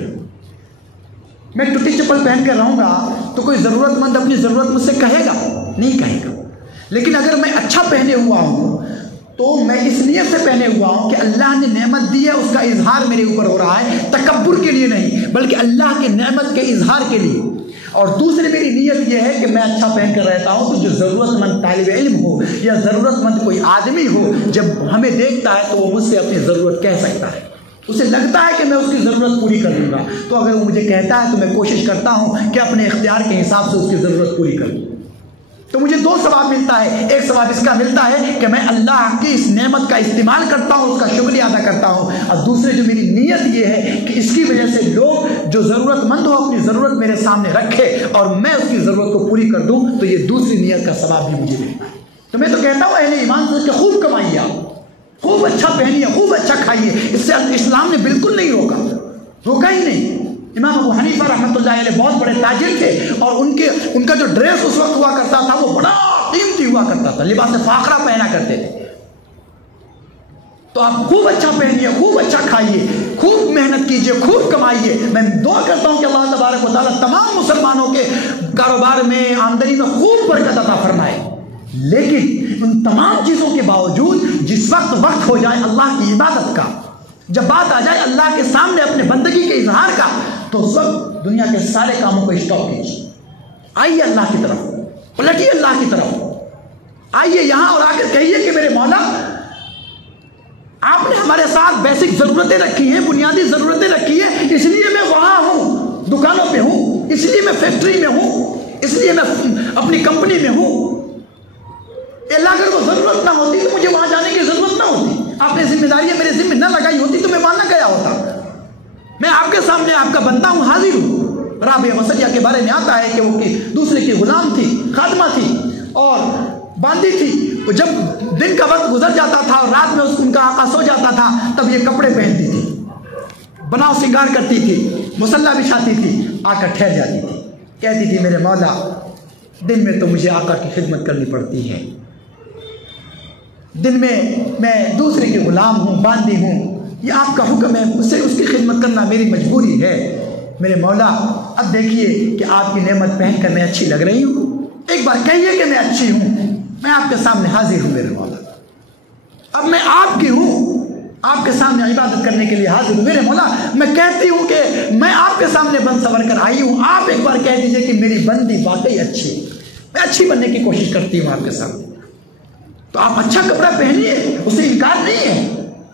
मैं टूटी चप्पल पहन कर रहूँगा तो कोई ज़रूरतमंद अपनी ज़रूरत मुझसे कहेगा नहीं कहेगा। लेकिन अगर मैं अच्छा पहने हुआ हूँ तो मैं इस नियत से पहने हुआ हूँ कि अल्लाह ने नेमत दी है, उसका इजहार मेरे ऊपर हो रहा है, तकब्बुर के लिए नहीं बल्कि अल्लाह के नेमत के इजहार के लिए। और दूसरी मेरी नीयत यह है कि मैं अच्छा पहन कर रहता हूँ तो जो ज़रूरतमंद तालिब इल्म हो या ज़रूरतमंद कोई आदमी हो, जब हमें देखता है तो वो मुझसे अपनी ज़रूरत कह सकता है, उसे लगता है कि मैं उसकी ज़रूरत पूरी कर दूँगा। तो अगर वो मुझे कहता है तो मैं कोशिश करता हूँ कि अपने इख्तियार के हिसाब से उसकी ज़रूरत पूरी कर दूँ। तो मुझे दो सवाब मिलता है, एक सवाब इसका मिलता है कि मैं अल्लाह की इस नेमत का इस्तेमाल करता हूँ, उसका शुक्रिया अदा करता हूँ, और दूसरे जो मेरी नीयत ये है कि इसकी वजह से लोग जो ज़रूरतमंद हो अपनी ज़रूरत मेरे सामने रखे और मैं उसकी ज़रूरत को पूरी कर दूँ, तो ये दूसरी नीयत का सवाब भी मुझे मिलता है। तो मैं तो कहता हूँ अहले ईमान से खूब कमाइए, खूब अच्छा पहनिए, खूब अच्छा खाइए। इससे इस्लाम ने बिल्कुल नहीं रोका ही नहीं। इमाम अबू हनीफा रहमतुल्लाह अलैह बहुत बड़े ताजिर थे और उनका जो ड्रेस उस वक्त हुआ करता था वो बड़ा कीमती हुआ करता था, लिबास फाखरा पहना करते थे। तो आप खूब अच्छा पहनिए, खूब अच्छा खाइए, खूब मेहनत कीजिए, खूब कमाइए। मैं दुआ करता हूं कि अल्लाह तबारक व तआला तमाम मुसलमानों के कारोबार में, आमदनी में खूब बरकत अता फरमाए। लेकिन उन तमाम चीज़ों के बावजूद जिस वक्त हो जाए अल्लाह की इबादत का, जब बात आ जाए अल्लाह के सामने अपने बंदगी के इजहार का, तो सब दुनिया के सारे कामों को स्टॉप कीजिए, आइए अल्लाह की तरफ, पलटिए अल्लाह की तरफ, आइए यहां और आकर कहिए कि मेरे मौला, आपने हमारे साथ बेसिक ज़रूरतें रखी हैं, बुनियादी ज़रूरतें रखी है, इसलिए मैं वहाँ हूँ, दुकानों पे हूँ, इसलिए मैं फैक्ट्री में हूँ, इसलिए मैं अपनी कंपनी में हूँ। अल्लाह अगर वो ज़रूरत ना होती तो मुझे वहाँ जाने की ज़रूरत ना होती, आपने जिम्मेदारियाँ मेरे जिम्मे ना लगाई होती तो मैं वहाँ ना गया होता। मैं आपके सामने आपका बंदा हूँ, हाजिर हूँ। राबिया मसलिया के बारे में आता है कि वो दूसरे की गुलाम थी, खादमा थी और बांदी थी। वो जब दिन का वक्त गुजर जाता था और रात में उनका आका सो जाता था, तब ये कपड़े पहनती थी, बनाव श्रृंगार करती थी, मुसल्ला बिछाती थी, आकर ठहर जाती थी, कहती थी मेरे मौला दिन में तो मुझे आका की खिदमत करनी पड़ती है, दिन में मैं दूसरे के गुलाम हूँ, बांदी हूँ, ये आपका हुक्म है, उससे उसकी खिदमत करना मेरी मजबूरी है। मेरे मौला अब देखिए कि आपकी नेमत पहन कर मैं अच्छी लग रही हूँ, एक बार कहिए कि मैं अच्छी हूँ, मैं आपके सामने हाजिर हूँ मेरे मौला, अब मैं आपकी हूँ, आपके सामने इबादत करने के लिए हाजिर हूँ मेरे मौला। मैं कहती हूँ कि मैं आपके सामने बन सवर कर आई हूँ, आप एक बार कह दीजिए कि मेरी बंदी वाकई अच्छी, मैं अच्छी बनने की कोशिश करती हूँ आपके सामने। तो आप अच्छा कपड़ा पहनिए, उससे इनकार नहीं है,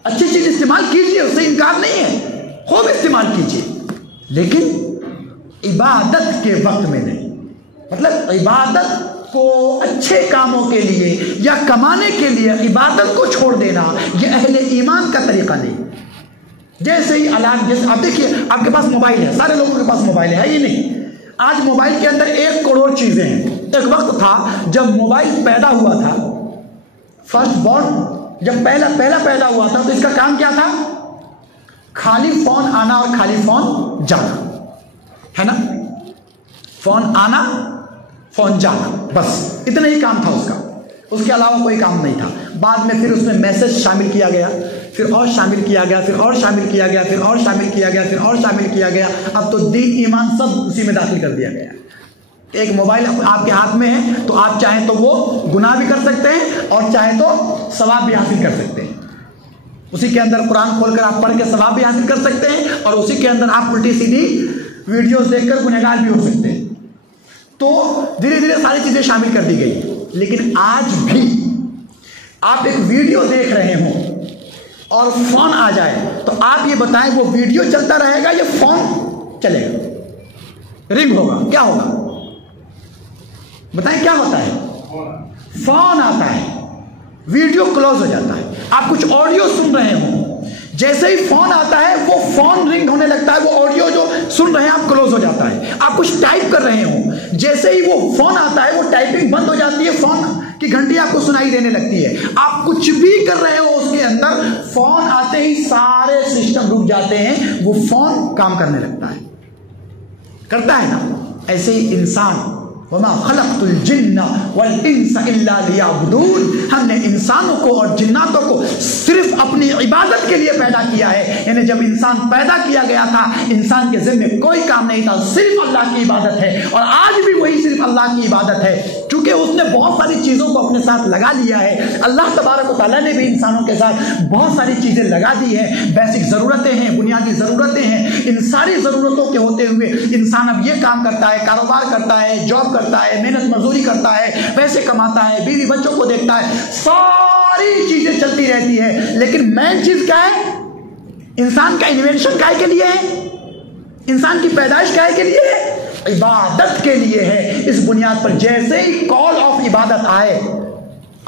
अच्छी चीज़ इस्तेमाल कीजिए, उससे इनकार नहीं है, खूब इस्तेमाल कीजिए, लेकिन इबादत के वक्त में नहीं। मतलब इबादत को अच्छे कामों के लिए या कमाने के लिए इबादत को छोड़ देना, यह अहले ईमान का तरीका नहीं। जैसे ही अलार्म, जैसे आप देखिए आपके पास मोबाइल है, सारे लोगों के पास मोबाइल है ये नहीं, आज मोबाइल के अंदर 1 करोड़ चीज़ें हैं। एक वक्त था जब मोबाइल पैदा हुआ था, फर्स्ट बॉर्न जब पहला पैदा हुआ था, तो इसका काम क्या था? खाली फोन आना और खाली फोन जाना, है ना? फोन आना, फोन जाना, बस इतना ही काम था उसका, उसके अलावा कोई काम नहीं था। बाद में फिर उसमें मैसेज शामिल किया गया, फिर और शामिल किया गया, फिर और शामिल किया गया, फिर और शामिल किया गया, फिर और शामिल किया गया। अब तो दीन ईमान सब उसी में दाखिल कर दिया गया। एक मोबाइल आपके हाथ में है तो आप चाहें तो वो गुनाह भी कर सकते हैं और चाहे तो सवाब भी हासिल कर सकते हैं। उसी के अंदर कुरान खोलकर आप पढ़ के सवाब भी हासिल कर सकते हैं और उसी के अंदर आप उल्टी सीधी वीडियोस देखकर गुनहगार भी हो सकते हैं। तो धीरे धीरे सारी चीज़ें शामिल कर दी गई। लेकिन आज भी आप एक वीडियो देख रहे हो और फोन आ जाए तो आप ये बताएं वो वीडियो चलता रहेगा या फोन चलेगा? रिंग होगा, क्या होगा बताएं? क्या होता है? फोन आता है, वीडियो क्लोज हो जाता है। आप कुछ ऑडियो सुन रहे हो, जैसे ही फोन आता है वो फोन रिंग होने लगता है, वो ऑडियो जो सुन रहे हैं आप क्लोज हो जाता है। आप कुछ टाइप कर रहे हो, जैसे ही वो फोन आता है वो टाइपिंग बंद हो जाती है, फोन की घंटी आपको सुनाई देने लगती है। आप कुछ भी कर रहे हो उसके अंदर, फोन आते ही सारे सिस्टम रुक जाते हैं, वो फोन काम करने लगता है, करता है ना? ऐसे ही इंसान, वमा खलक़तुल जिन्ना वल इंसा इल्ला लियअबुदून, हमने इंसानों को और जिन्नातों को सिर्फ अपनी इबादत के लिए पैदा किया है। यानी जब इंसान पैदा किया गया था, इंसान के ज़िम्मे कोई काम नहीं था, सिर्फ अल्लाह की इबादत है और आज भी वही सिर्फ अल्लाह की इबादत है। चूँकि उसने बहुत सारी चीज़ों को अपने साथ लगा लिया है, अल्लाह तबारक व तआला ने भी इंसानों के साथ बहुत सारी चीज़ें लगा दी है। बेसिक ज़रूरतें हैं, बुनियादी ज़रूरतें हैं, इन सारी ज़रूरतों के होते हुए इंसान अब ये काम करता है, कारोबार करता है, जॉब करता है, मेहनत मजदूरी करता है, पैसे कमाता है, बीवी बच्चों को देखता है, सारी चीजें चलती रहती है। लेकिन मेन चीज क्या है? इंसान का इन्वेंशन काहे के लिए है? इंसान की पैदाइश काहे के लिए है? इबादत के लिए है। इस बुनियाद पर जैसे ही कॉल ऑफ इबादत आए,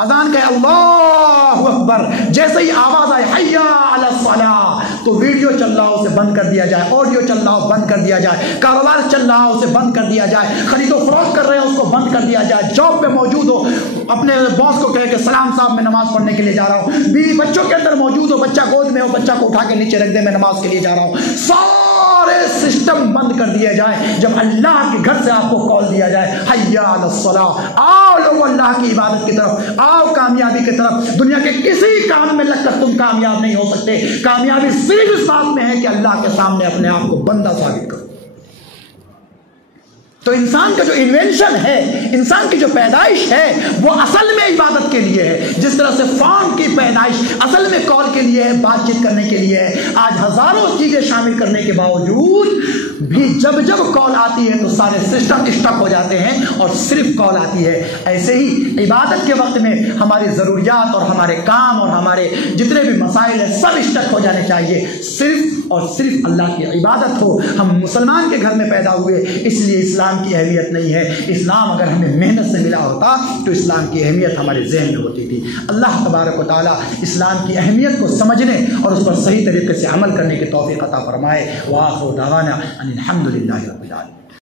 अजान कहे अल्लाहु अकबर, जैसे ही आवाज आए हय्या अला सलाह, तो वीडियो चल रहा हो उसे बंद कर दिया जाए, ऑडियो चल रहा हो बंद कर दिया जाए, कारोबार चल रहा हो उसे बंद कर दिया जाए, खरीदो फरोख्त कर रहे हो उसको बंद कर दिया जाए, जॉब पे मौजूद हो अपने बॉस को कहे कि सलाम साहब मैं नमाज पढ़ने के लिए जा रहा हूँ, बीवी बच्चों के अंदर मौजूद हो, बच्चा गोद में हो, बच्चा को उठा के नीचे रख दे मैं नमाज के लिए जा रहा हूँ, सारे सिस्टम बंद कर दिए जाए। जब अल्लाह के घर से आपको कॉल दिया जाए, हय्या अलस्सलाह, आओ लोगों अल्लाह की इबादत की तरफ, आओ कामयाबी की तरफ। दुनिया के किसी काम में लगकर तुम कामयाब नहीं हो सकते। कामयाबी सिर्फ इस बात में है कि अल्लाह के सामने अपने आप को बंदा साबित करो। तो इंसान का जो इन्वेंशन है, इंसान की जो पैदाइश है, वो असल में इबादत के लिए है। जिस तरह से फोन की पैदाइश असल में कॉल के लिए है, बातचीत करने के लिए है। आज हजारों चीजें शामिल करने के बावजूद भी जब जब कॉल आती है तो सारे सिस्टम स्टक हो जाते हैं और सिर्फ कॉल आती है। ऐसे ही इबादत के वक्त में हमारी ज़रूरियात और हमारे काम और हमारे जितने भी मसाइल हैं सब स्टक हो जाने चाहिए। सिर्फ और सिर्फ अल्लाह की इबादत हो। हम मुसलमान के घर में पैदा हुए, इसलिए इस्लाम की अहमियत नहीं है। इस्लाम अगर हमें मेहनत से मिला होता तो इस्लाम की अहमियत हमारे ज़हन में होती थी। अल्लाह तबारक व तआला इस्लाम की अहमियत को समझने और उस पर सही तरीके से अमल करने की तौफीक अता फरमाए। व आखिर दावाना अनिल हम्दुलिल्लाहि रब्बिल आलमीन।